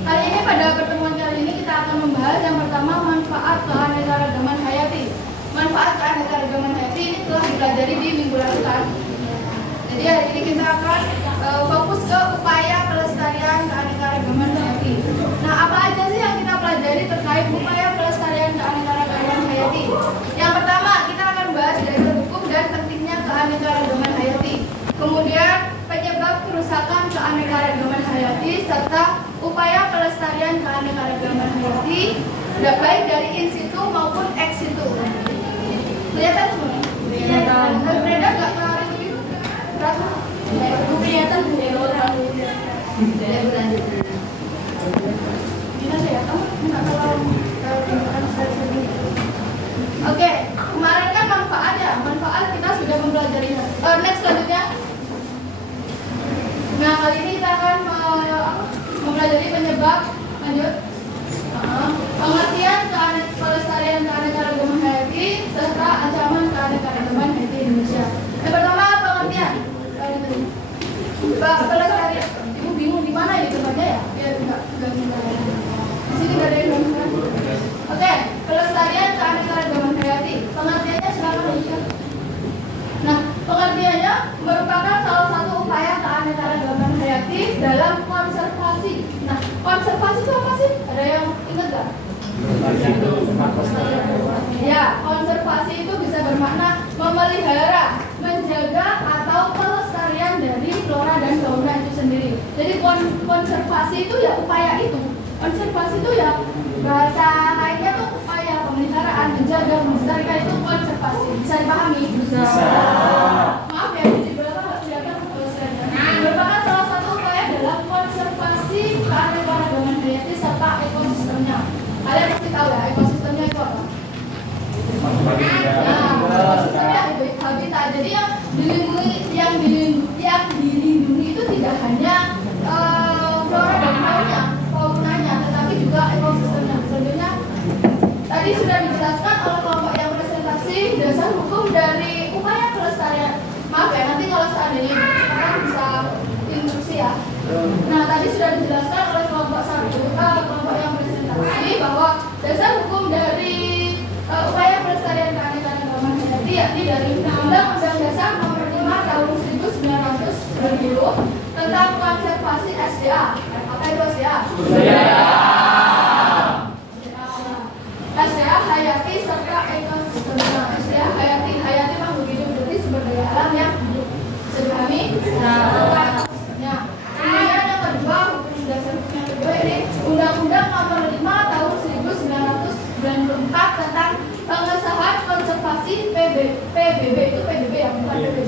Kali ini pada pertemuan kali ini kita akan membahas yang pertama manfaat keanekaragaman hayati. Manfaat keanekaragaman hayati ini telah dipelajari di minggu lalu kan. Jadi hari ini kita akan fokus ke upaya pelestarian keanekaragaman hayati. Nah, apa aja sih yang kita pelajari terkait upaya pelestarian keanekaragaman hayati? Yang pertama, kita akan bahas dasar hukum dan pentingnya keanekaragaman hayati. Kemudian, penyebab kerusakan keanekaragaman hayati serta upaya pelestarian keanekaragaman hayati, baik dari in situ maupun ex situ. Kelihatan semua? Kelihatan. Berbeda nggak kemarin itu? Kelihatan Oke, kemarin kan manfaat ya, manfaat kita sudah mempelajari. Next selanjutnya. Nah, kali ini kita akan mempelajari penyebab, lanjut. Pengertian pelestarian keanekaragaman hayati serta ancaman keanekaragaman hayati Indonesia. Yang pertama pengertian. Pelestarian. Ibu bingung di mana ya tempatnya ya? Biar enggak di sini nggak ada yang gangguan. Oke, pelestarian keanekaragaman hayati. Pengertiannya silakan Aisyah. Nah, pengertiannya merupakan salah satu upaya keanekaragaman hayati dalam konservasi. Nah, konservasi itu apa sih? Ada yang ingat nggak? Ya, konservasi itu bisa bermakna memelihara, menjaga atau pelestarian dari flora dan fauna itu sendiri. Jadi konservasi itu ya upaya itu. Konservasi itu ya bahasa lainnya tuh upaya pemeliharaan, menjaga, melestarikan itu konservasi. Bisa dipahami? Bisa. Maaf ya, di belakang nggak kelihatan pelestarian. Merupakan salah satu upaya dalam konservasi keanekaragaman hayati serta ekosistemnya. Kalian pasti tahu ya ekosistemnya itu apa? Ekosistemnya habitat. Jadi yang dilindungi itu tidak hanya flora dan faunanya, tetapi juga ekosistemnya. Selanjutnya, tadi sudah dijelaskan oleh kelompok yang presentasi dasar hukum dari upaya pelestarian. Maaf ya, nanti kalau seandainya sekarang bisa instruksi ya. Nah, tadi sudah dijelaskan oleh kelompok kelompok yang presentasi bahwa dasar hukum dari upaya pelestarian keanekaragaman hayati yakni dari Undang-Undang Dasar Nomor 5 Tahun 1990 tentang konservasi SDA. Apa itu SDA? SDA hayati serta ekosistemnya. SDA hayati mah begitu, berarti sumber daya alam yang bisa dipahami. Ekosistemnya. Kemudian yang kedua, hukum dasar hukum yang kedua ini Undang-Undang Nomor 5 Tahun 1994 tentang pengesahan konservasi PBB itu PBB ya, bukan PBB.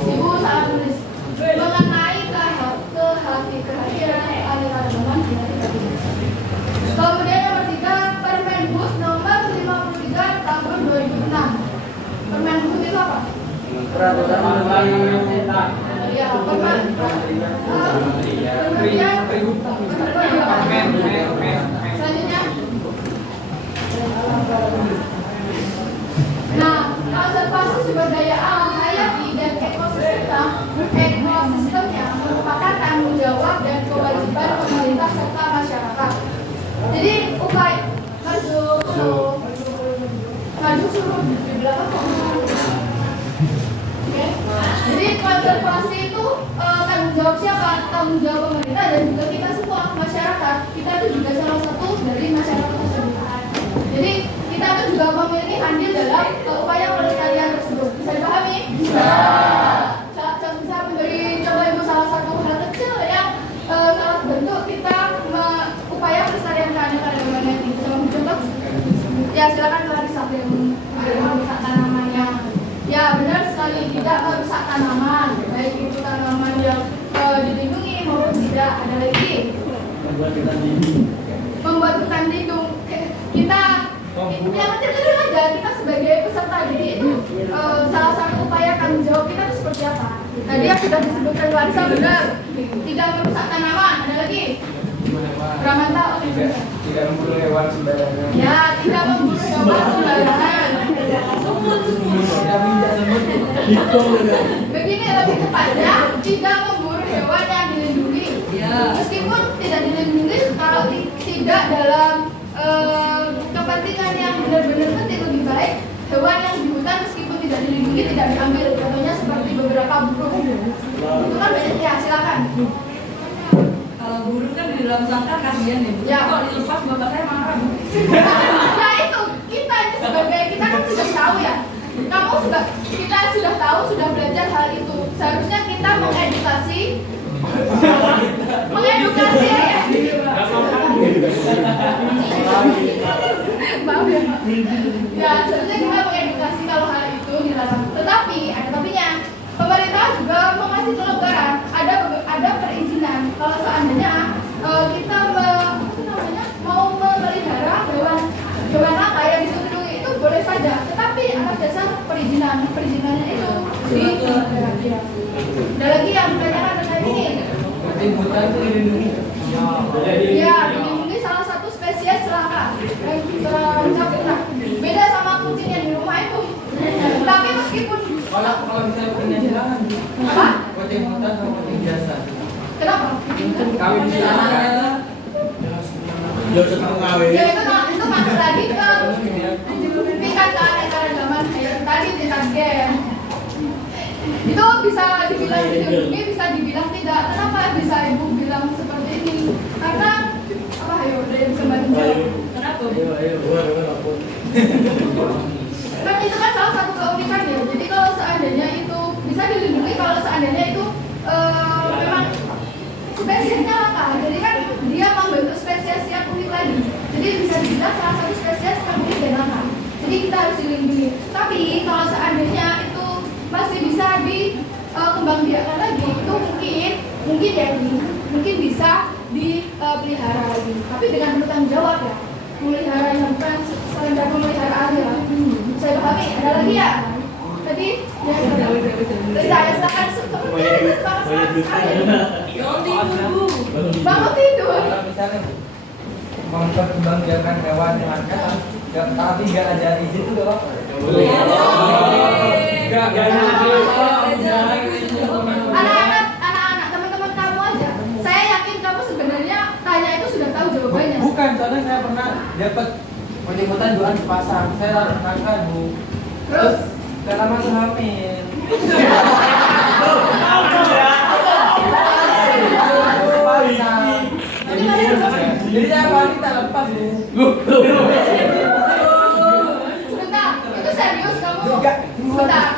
Ibu salah tulis mengenai kehadiran keanekaragaman hayati. Kemudian yang ketiga Permendikbud Nomor 53 Tahun 2006. Permendikbud itu apa? Peraturan pemerintah. Ya, selanjutnya. Nah, konservasi sumber daya alam hayati dan ekosistemnya merupakan tanggung jawab dan kewajiban pemerintah serta masyarakat. Jadi upaya maju suruh di belakang. Oke. Jadi konservasi itu tanggung jawab siapa? Tanggung jawab pemerintah dan juga kita semua masyarakat. Kita itu juga salah satu dari masyarakat tersebut. Jadi kita itu juga memiliki andil dalam upaya pelestarian tersebut. Bisa dipahami? Bisa. Bisa memberi coba ibu salah satu hal kecil yang salah bentuk kita upaya pelestarian keanekaragaman hayati. Bisa contoh? Ya silakan kalau disamping merusak tanamannya. Ya benar sekali, tidak merusak tanaman, baik itu tanaman yang dilindungi maupun tidak. Ada lagi membuat hutan lindung. Kita yang kecil-kecil aja, kita sebagai peserta didik itu salah satu upaya tanggung jawab kita itu seperti apa? Tadi yang sudah disebutkan Larissa benar, tidak merusak tanaman. Ada lagi? Ramanta, Tidak memburu hewan sembarangan. ya, tidak memburu hewan sembarangan. Begini lebih tepatnya, tidak memburu hewan yang dilindungi. Meskipun tidak dilindungi, kalau tidak dalam kepentingan yang benar-benar penting, lebih baik hewan yang di hutan meskipun tidak dilindungi tidak diambil. Contohnya seperti beberapa burung. Itu kan banyak ya, silakan. Kalau burung kan di dalam sangkar kasihan ya. Ya. Kalau dilepas bapak saya marah. Nah itu kita ini sebagai kita kan sudah tahu ya. Kita sudah tahu, sudah belajar hal itu. Seharusnya kita mengedukasi ya. Maaf ya. Ya, seharusnya kita mengedukasi kalau hal itu dilarang. Tetapi ada tapinya. Pemerintah juga mengasih kelonggaran. Ada perizinan. Kalau seandainya kita mau memelihara hewan langka yang dilindungi itu boleh saja. Tetapi atas dasar perizinannya itu di ada lagi yang ditanyakan terkait ini. Hutan itu dilindungi. Ya, dilindungi salah satu spesies langka yang terancam punah. Beda sama kucing yang di rumah itu. Tapi meskipun Kalau misalnya punya silakan. apa? Kucing hutan sama kucing biasa. Kenapa? Kawin di sana. Ya itu masuk lagi ke tingkat keanekaragaman tadi di target. Itu bisa dibilang dilindungi, bisa dibilang tidak. Kenapa bisa ibu bilang seperti ini? Karena apa? Ayo, ada yang bisa bantu jawab. Kenapa? Kan itu kan salah satu keunikan ya. Jadi kalau seandainya itu bisa dilindungi, kalau seandainya itu memang spesiesnya langka. Jadi kan dia membentuk spesies yang unik lagi. Jadi bisa dibilang salah satu spesies yang unik dan langka. Jadi kita harus dilindungi. Tapi kalau seandainya itu masih bisa dikembangbiakkan lagi, itu mungkin ya ini mungkin bisa dipelihara lagi. Tapi dengan bertanggung jawab ya. Melihara yang bukan sekedar memelihara aja. Saya pahami. Ada lagi ya? Tadi ya saya silakan sepertinya itu semangat sekali. Bangun tidur. Kalau misalnya memperkembangbiakan hewan langka, tapi nggak ada izin itu nggak apa-apa. Anak-anak, teman-teman kamu aja. Saya yakin kamu sebenarnya tanya itu sudah tahu jawabannya. Bukan, soalnya saya pernah dapat kucing hutan jualan di pasar. Saya taruh di kangkar, Bu. Terus gak lama tuh hamil. Jadi saya wanita lepas, Bu. Sebentar, itu serius kamu?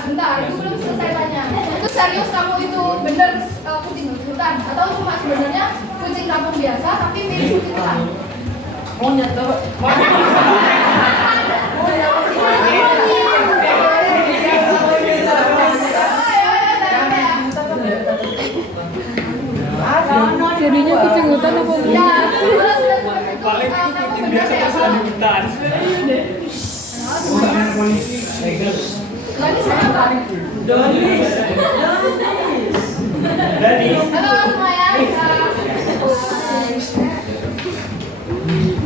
Sebentar, itu belum selesai tanya. Itu serius kamu itu bener kucing hutan atau cuma sebenarnya kucing kampung biasa tapi milik kucing hutan? Monyet, coba. Jadinya kucing hutan apa enggak? Ya, Paling kucing biasa terus di hutan. lagi saya apa? Halo semuanya.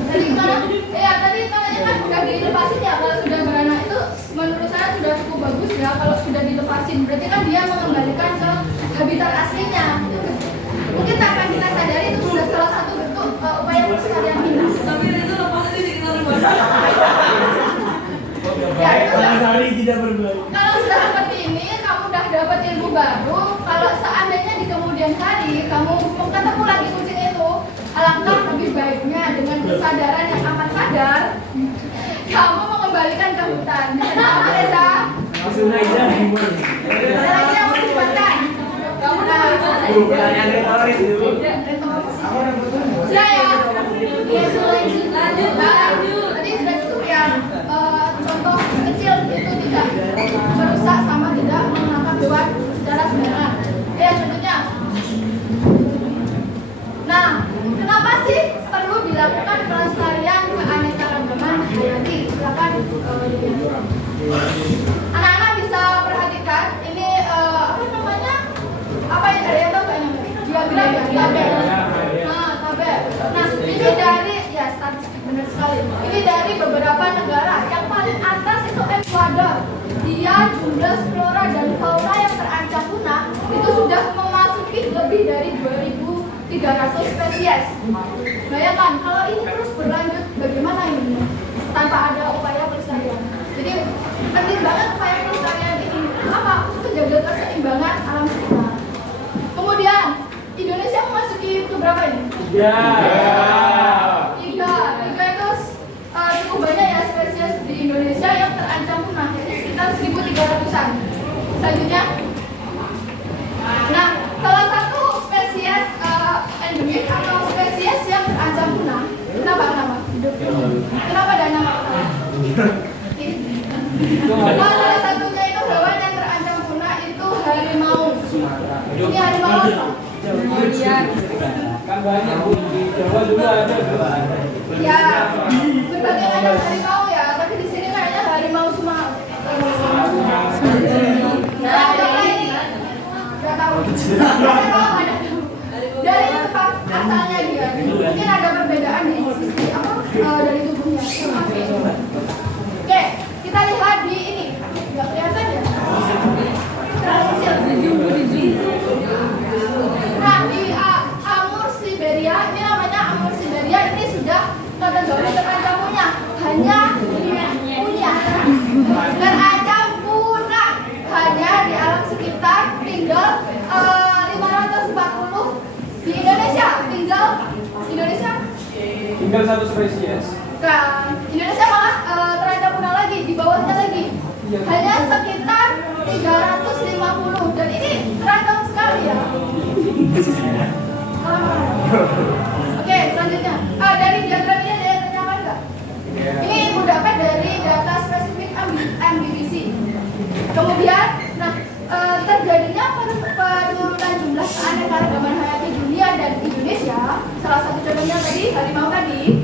Tadi gimana? Ya tadi katanya kan udah dilepasin ya. Kalau sudah beranak itu menurut saya sudah cukup bagus ya. Kalau sudah dilepasin berarti kan dia mengembalikan ke habitat aslinya. Mungkin tanpa kita sadari itu sudah salah satu bentuk upaya pelestarian kita. Tapi itu lepas aja di kita Ya, itu kan. tidak berbalik. Kalau sudah seperti ini, kamu udah dapat ilmu baru. Kalau seandainya di kemudian hari kamu ketemu lagi kucing itu, alangkah lebih baiknya dengan kesadaran yang amat sadar, kamu mengembalikan ke hutan. Kenapa, Reza? Ada lagi yang mau dijelaskan? Kamu udah Pertanyaan retoris itu. sudah ya? Lanjut. Tadi sudah cukup ya. Contoh kecil itu tidak merusak sama tidak menangkap hewan secara sembarangan. Selanjutnya. Nah, kenapa sih perlu dilakukan pelestarian keanekaragaman hayati? Silakan. Anak-anak bisa jumlah flora dan fauna yang terancam punah itu sudah memasuki lebih dari 2.300 spesies. Bayangkan kalau ini terus berlanjut bagaimana ini tanpa ada upaya pelestarian. Jadi penting banget upaya pelestarian ini. Apa? Untuk menjaga keseimbangan alam sekitar. Kemudian Indonesia memasuki ke berapa ini? Tiga itu cukup banyak ya spesies di Indonesia yang terancam punah, jadi sekitar 1.300-an. Selanjutnya, nah salah satu spesies endemik atau spesies yang terancam punah, kenapa? Kenapa ada nama? Nah, salah satunya itu hewan yang terancam punah itu harimau. Ini harimau apa? Kan banyak di Jawa juga ada. Ya, berbagai macam harimau ya, tapi di sini kayaknya harimau Sumatera. Nah, apa ini? Gak tahu. Dari tempat asalnya dia, mungkin ada perbedaan di sisi apa dari tubuhnya. Oke, kita lihat di ini. Gak kelihatan ya? Nah, di Amur Siberia, ini namanya Amur Siberia, ini sudah kategori terancam punah, hanya terancam punah, hanya di alam sekitar, tinggal 540 di Indonesia, tinggal satu spesies. Kan Indonesia malah terancam punah lagi, di bawahnya lagi, hanya sekitar 350, dan ini terancam sekali ya. Oke, selanjutnya. Dari diagram ini ada yang ternyata enggak? Ini ibu dapat dari data spesifik MBBC. Kemudian, nah terjadinya penurunan jumlah keanekaragaman hayati dunia dan Indonesia, salah satu contohnya tadi harimau tadi,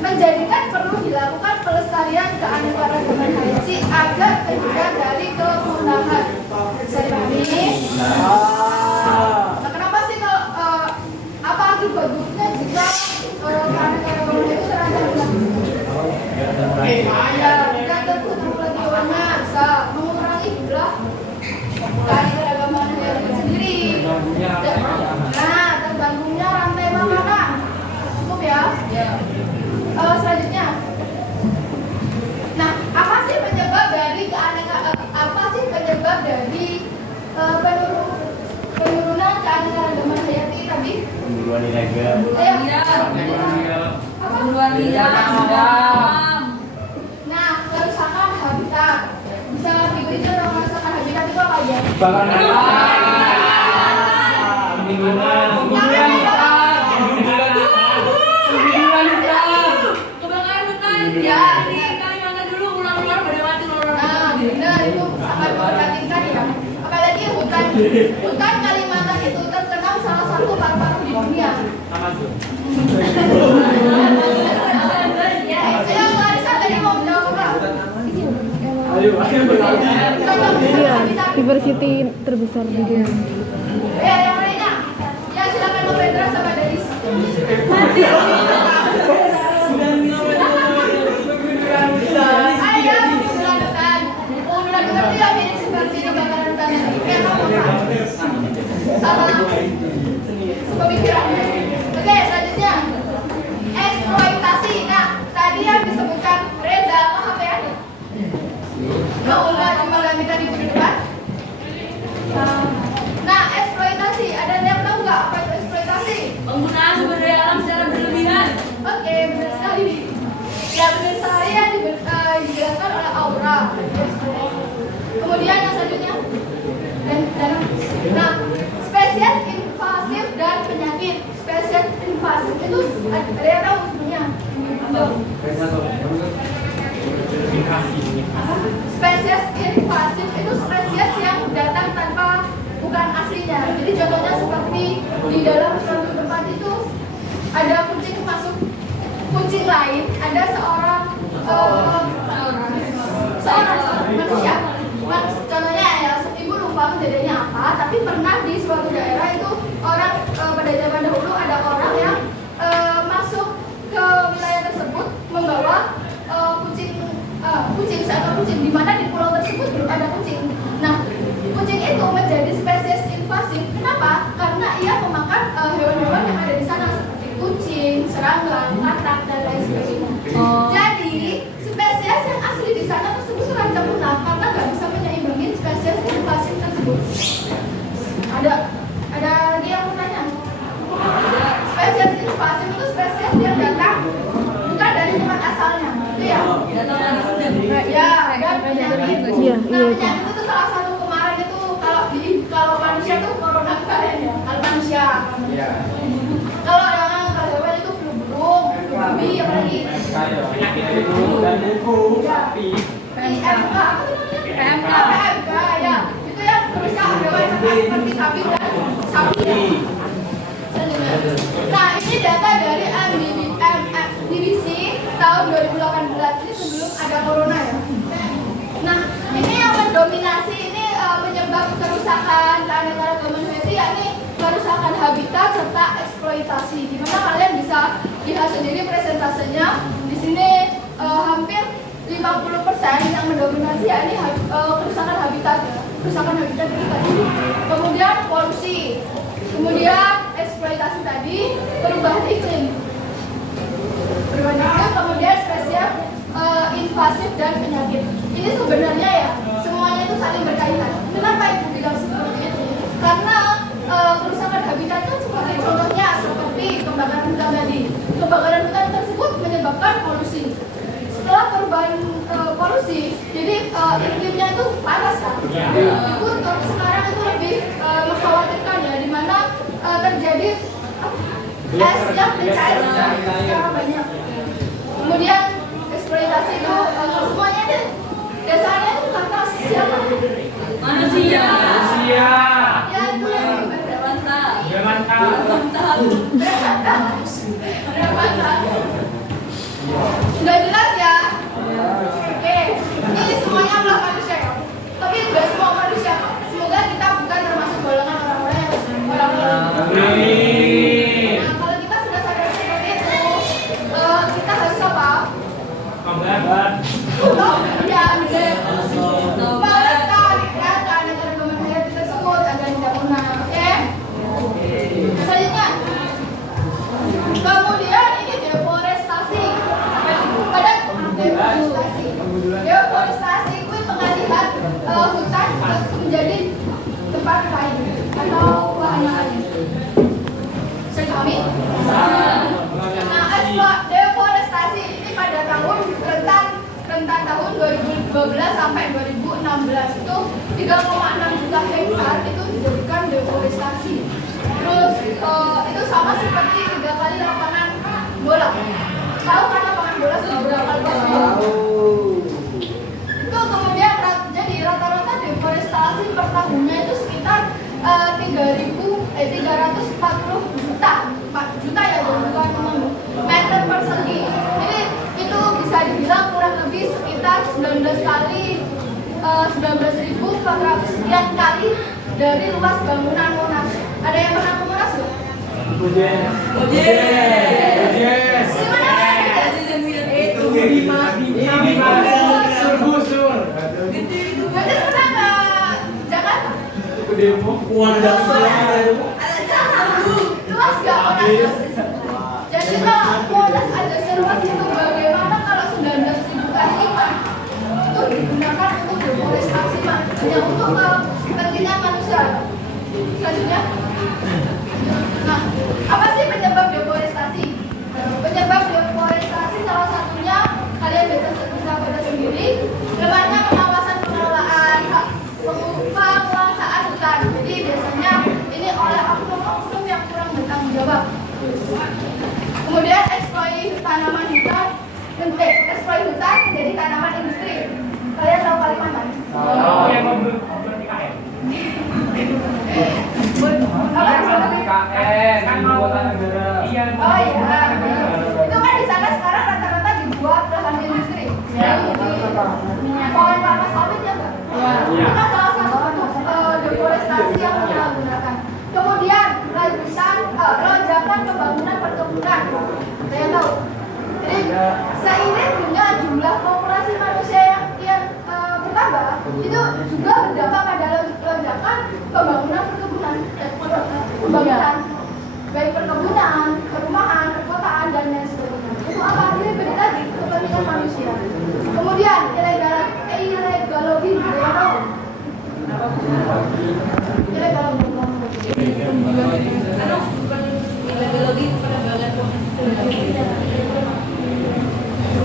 menjadikan perlu dilakukan pelestarian keanekaragaman hayati agar terhindar dari kepunahan. Bisa dipahami? Nah, kenapa sih kalau apa akibat buruknya jika keanekaragaman itu terancam punah? Ya, tidak tertutup lagi warna, bisa mengurangi jumlah keanekaragaman hayati itu sendiri. Nah, terganggunya rantai makanan. Cukup ya? Selanjutnya, nah apa sih penyebab dari penurunan keanekaragaman hayati tadi? Pemburuan ilegal. Pemburuan liar. Nah, kerusakan habitat. Bisa diberi contoh kerusakan habitat itu apa aja? Kebakaran hutan. Ya, di Kalimantan dulu ular-ular pada mati ular. Nah, benar itu sangat memprihatinkan ya. Apalagi hutan Kalimantan itu terkenal salah satu paru-paru di dunia. Ya, Clarissa tadi mau jawab apa? Diversity terbesar di dunia. Yang lainnya. Ya, silakan Mbak Petra sama Denis. Ayo, pengunduran hutan itu ya mirip seperti kebakaran hutan yang kayak kamu sama pemikirannya. Oke, selanjutnya eksploitasi. Nah, tadi yang disebutkan Reza, paham ya? Mengolah jumlah habitat di kehidupan. Nah, eksploitasi. Ada yang tahu nggak apa itu eksploitasi? Penggunaan sumber daya alam secara berlebihan. Oke, benar sekali. Ya, benar sekali yang dijelaskan oleh Aura. Kemudian yang selanjutnya, nah, spesies invasif dan penyakit. Spesies invasif itu ada yang tahu sebenarnya? Spesies invasif itu spesies yang datang tanpa bukan aslinya. Jadi contohnya seperti di dalam suatu tempat itu ada kucing masuk, kucing lain, ada seorang manusia. Contohnya ya, ibu lupa kejadiannya apa, tapi pernah di suatu daerah itu orang pada zaman dahulu ada orang yang masuk ke wilayah tersebut membawa kucing di mana di pulau tersebut belum ada kucing. kucing. Nah, kucing itu menjadi spesies invasif. Kenapa? Karena ia memakan hewan-hewan yang ada di sana seperti kucing, serangga, katak, dan lain sebagainya. Jadi spesies yang asli di sana tersebut terancam punah karena nggak bisa menyeimbangi spesies invasif tersebut. Ada lagi yang mau tanya? Spesies invasif itu spesies yang datang bukan dari tempat asalnya. Iya. Ya, dan penyakit. Nah, penyakit itu salah satu kemarin itu kalau manusia itu corona kemarin ya. Kalau manusia. Kalau hewan itu flu burung, flu babi, apa lagi? Penyakit itu dan buku sapi. PMK, PMK ya. Itu yang merusak hewan seperti sapi dan sapi ya. Nah, ini data dari BBC tahun 2018 ini sebelum ada corona ya. Nah, ini yang mendominasi ini penyebab kerusakan keanekaragaman hayati yakni kerusakan habitat serta eksploitasi. Dimana kalian bisa lihat sendiri presentasenya di sini hampir 50% yang mendominasi yakni kerusakan habitat ya. Kerusakan habitat itu tadi. Kemudian polusi. Kemudian eksploitasi tadi, perubahan iklim. Kemudian spesies invasif dan penyakit. Ini sebenarnya ya semuanya itu saling berkaitan. Kenapa ibu bilang seperti itu? Karena kerusakan habitat kan seperti contohnya seperti kebakaran hutan tadi. Kebakaran hutan tersebut menyebabkan polusi. Setelah perubahan polusi, jadi iklimnya itu panas kan. Itu sekarang itu lebih mengkhawatirkan ya, di mana terjadi es yang mencair secara banyak. Kemudian eksploitasi itu semuanya deh dasarnya itu karena siapa? Manusia. Ya itu yang nggak jelas ya. Oke, ini semuanya adalah manusia ya. Tapi nggak semua manusia kok. Semoga kita bukan termasuk golongan orang-orang yang Nah, kalau kita sudah sadar seperti itu, kita harus apa? Ya, benar. Melestarikan keanekaragaman hayati tersebut agar tidak punah. Oke? Selanjutnya, kemudian ini deforestasi. Pada deforestasi. Deforestasi itu pengalihan hutan menjadi tempat lain atau lahan lain. Saya pahami? Nah, deforestasi ini pada rentang tahun 2012 sampai 2016 itu 3,6 juta hektar itu dijadikan deforestasi. Terus itu sama seperti 3 kali lapangan bola. Tahu kan lapangan bola berapa luas? Itu kemudian jadi rata-rata deforestasi per tahunnya itu sekitar 340 juta ya, bukan meter persegi. Jadi itu bisa dibilang kurang lebih sekitar 19.400 sekian kali dari luas bangunan Monas. Ada yang pernah ke Monas nggak? Berarti pernah ke Jakarta? Luas nggak Monas? Jadi kalau Monas ada seluas itu, bagaimana kalau 19.000 kali lipat itu digunakan untuk deforestasi hanya untuk kepentingan manusia? Selanjutnya, nah, apa sih penyebab deforestasi? Penyebab deforestasi salah satunya kalian bisa baca sendiri, lemahnya pengawasan pengelolaan penguasaan hutan. Jadi biasanya ini oleh oknum-oknum yang kurang bertanggung jawab. Kemudian eksploitasi tanaman hutan, eksploitasi hutan menjadi tanaman industri. Kalian tahu Kalimantan? Oh iya. Itu kan di sana sekarang rata-rata dibuat lahan industri. Pohon kelapa sawit ya, Mbak? Itu kan salah satu bentuk deforestasi yang kita gunakan. Kemudian lonjakan pembangunan perkebunan. Ada yang tahu? Jadi seiring dengan jumlah populasi manusia yang bertambah, itu juga baik perkebunan, perumahan, perkotaan, dan lain sebagainya. Untuk apa? Ini beda tadi, kepentingan manusia. Kemudian ilegalogi,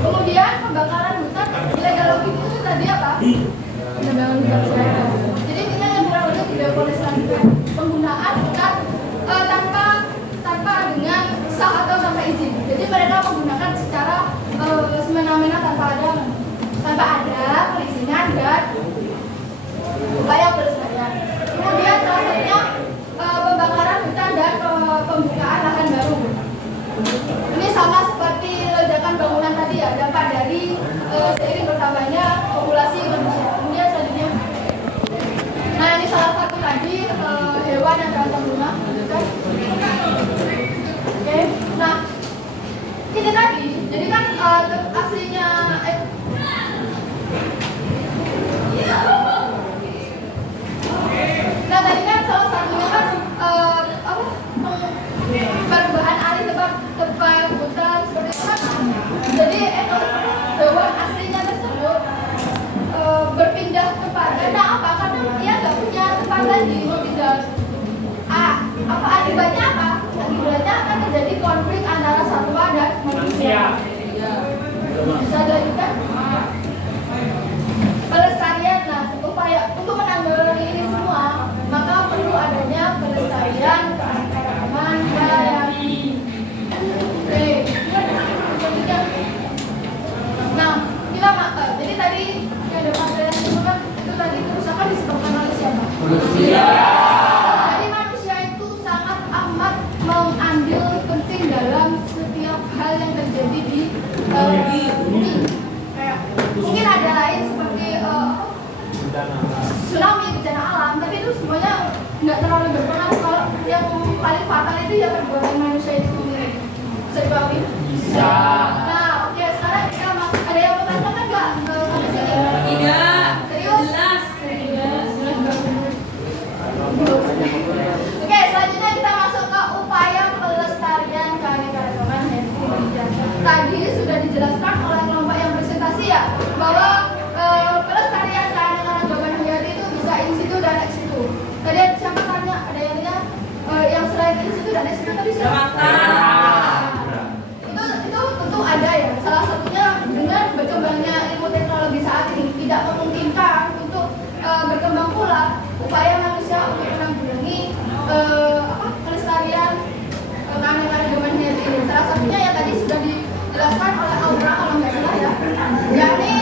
kemudian pembakaran hutan, ilegalogi itu tadi apa? Penebangan hutan saya. Jadi kita yang kurang lebih tidak boleh selanjutnya penggunaan hutan tanpa dengan sah atau tanpa izin. Jadi mereka menggunakan secara semena-mena tanpa ada perizinan dan upaya pelestarian. Kemudian salah satunya pembakaran hutan dan pembukaan lahan baru. Ini sama seperti ledakan bangunan tadi ya, dampak dari seiring bertambahnya populasi manusia. Kemudian selanjutnya, nah ini salah satu tadi hewan yang terancam punah. Oke, nah ini tadi, jadi kan aslinya nah tadi kan salah satunya kan perubahan alih tempat hutan seperti itu kan. Jadi hewan aslinya tersebut berpindah tempat. Karena apa? Karena dia nggak punya tempat lagi mau tinggal. Apa akibatnya apa? Akibatnya akan terjadi konflik antara satwa dan manusia. Bisa dilanjutkan? Pelestarian, nah upaya untuk menanggulangi ini semua, maka perlu adanya pelestarian keanekaragaman hayati. Oke, nah kita jadi tadi yang ada material itu kan itu tadi kerusakan disebabkan oleh siapa? Manusia. Jadi manusia itu sangat amat mengambil penting dalam setiap hal yang terjadi di bumi. Kayak mungkin ada lain seperti tsunami, bencana alam, tapi itu semuanya nggak terlalu berpengaruh. Kalau yang paling fatal itu ya perbuatan manusia itu sendiri. Bisa dipahami? Bisa. Nah, oke, sekarang kita masuk. Ada yang mau tanyakan nggak sampai sini? Tidak. Serius? Jelas. Oke, selanjutnya kita masuk ke upaya pelestarian keanekaragaman hayati Indonesia. Tadi sudah dijelaskan oleh kelompok yang presentasi ya, bahwa pelestarian keanekaragaman hayati itu bisa in situ dan ex situ. Tadi siapa tanya? Ada yang lihat yang selain in situ dan ex situ tadi siapa? Itu tentu ada ya. Salah satunya dengan berkembangnya ilmu teknologi saat ini tidak memungkinkan untuk berkembang pula upaya manusia untuk menanggulangi pelestarian keanekaragaman hayati ini. Salah satunya yang tadi sudah dijelaskan oleh Aura kalau nggak salah ya, yakni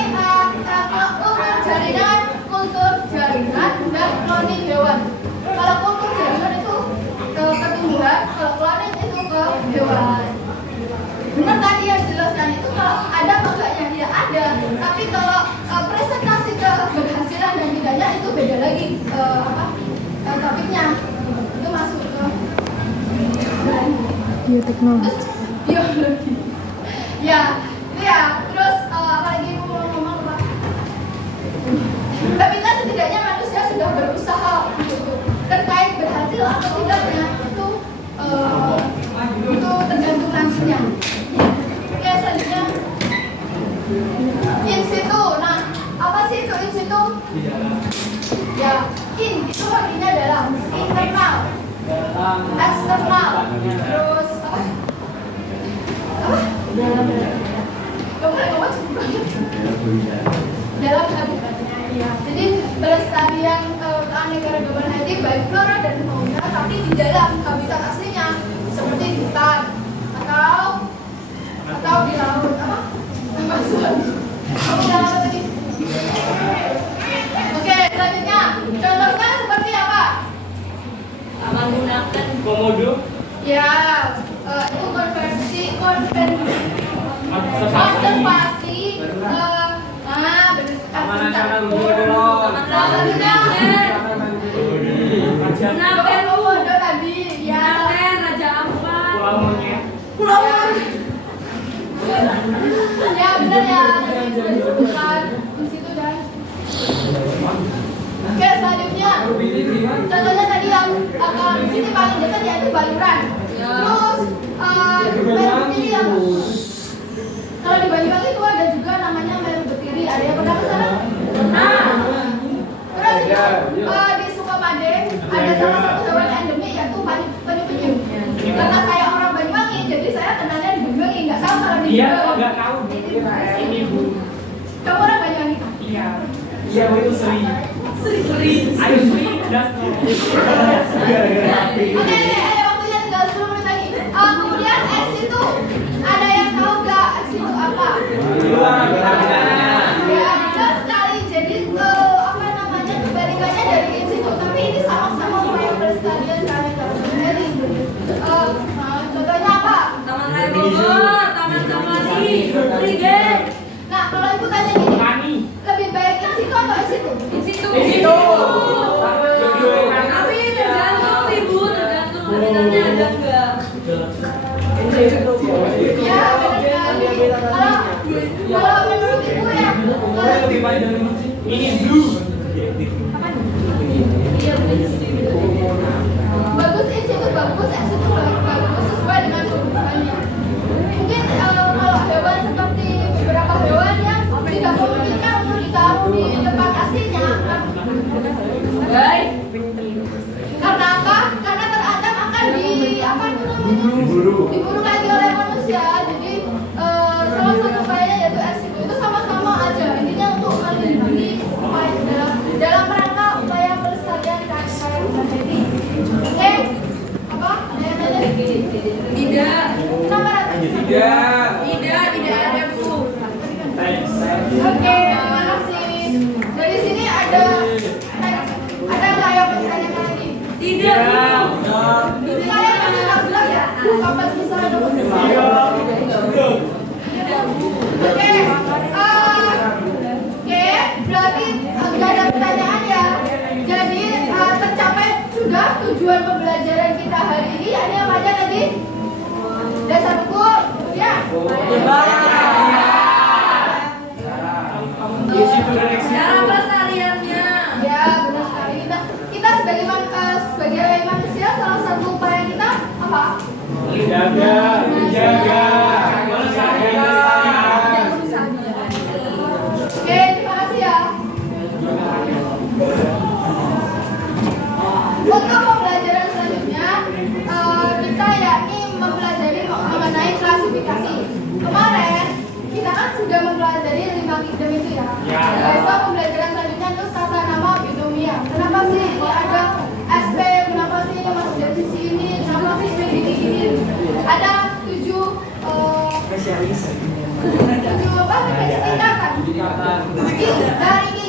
jaringan kultur jaringan dan cloning hewan. Kalau kultur jaringan itu ke tumbuhan, kalau cloning itu ke hewan. Benar tadi yang dijelaskan itu kalau ada makanya tidak ada, tapi kalau presentasi keberhasilan dan tidaknya itu beda lagi topiknya. Itu masuk ke bioteknologi. Biologi. Ya, itu ya. Terus apalagi aku mau ngomong apa? Tapi kan setidaknya manusia sudah berusaha terkait berhasil atau tidaknya itu tergantung nantinya. Oke, selanjutnya in situ. Nah, apa sih itu in situ? Ya, in itu artinya dalam, internal, eksternal, terus dalam habitatnya ya. Jadi pelestarian keanekaragaman hayati baik flora dan fauna, tapi di dalam habitat aslinya seperti di hutan atau di laut. Tadi. Oke, selanjutnya contohnya seperti apa? Menggunakan Komodo. Ya, itu konservasi Napen Komodo tadi ya. Raja Ampat. Pulau Monyet. Ya benar ya, tadi sudah disebutkan di situ dan. Oke, selanjutnya contohnya tadi yang di sini paling dekat yaitu baluran. Terus Meru Betiri ya. Kalau di Banyuwangi itu ada juga namanya Meru Betiri. Ada yang pernah ke sana? Terus di Sukapade ada salah satu hewan endemik yaitu penyu-penyu. Karena saya orang Banyuwangi, jadi saya kenalnya di Banyuwangi, nggak tahu kalau di Iya, nggak tahu. Ini Bu. Kamu orang Banyuwangi? Iya. Iya, Bu, itu Sri. Ayo Sri, das. Oke, ada waktunya tinggal 10 menit lagi. Kemudian X itu ada yang tahu nggak X itu apa? Ya, betul sekali. Jadi apa namanya kebalikannya dari X itu, tapi ini sama-sama upaya pelestarian karya-karya. Contohnya apa? Taman Raya Bogor, Taman Safari, Prigen. Nah, kalau ibu tanya gini, Kami. lebih baik X itu atau X itu? Di situ. Tapi Tapi tergantung ibu, tergantung habitatnya ada enggak. Ya, benar sekali. Kalau menurut ibu ya, ini zoo. bagus institut bagus, institut bagus sesuai dengan kebutuhannya. Mungkin kalau hewan seperti beberapa hewan yang tidak memungkinkan untuk ditaruh di tempat aslinya. Baik. Karena apa? Karena terancam akan diburu lagi oleh manusia. Jadi salah satu upayanya yaitu eksekusi itu sama-sama aja. Intinya untuk melindungi dalam rangka upaya pelestarian karya-karya budaya ini. Oke? Apa? Ada yang nanya? Tidak. Kenapa? Tidak ada Bu. Oke, terima kasih. Dari sini ada nggak yang bertanya lagi? Tidak Bu. Ini kalian masih nggak bilang ya? Kapan bisa Oke, berarti nggak ada pertanyaan ya. Jadi tercapai sudah tujuan pembelajaran kita hari ini. Ada yang banyak tadi? Dasar hukum, ya. Cara pelestariannya. Ya, benar sekali. Kita sebagai manusia, salah satu upaya kita apa? Jaga. Oke, terima kasih ya. Untuk pembelajaran selanjutnya, kita yakni mempelajari mengenai klasifikasi. Kemarin kita kan sudah mempelajari 5 kingdom itu ya. Besok pembelajaran selanjutnya itu tata nama binomia. Kenapa sih ini ada SP? Kenapa sih ini masuk dari sisi ini? Kenapa sih ini? Ada 7 spesialis. 7 apa? Tingkatan. Dari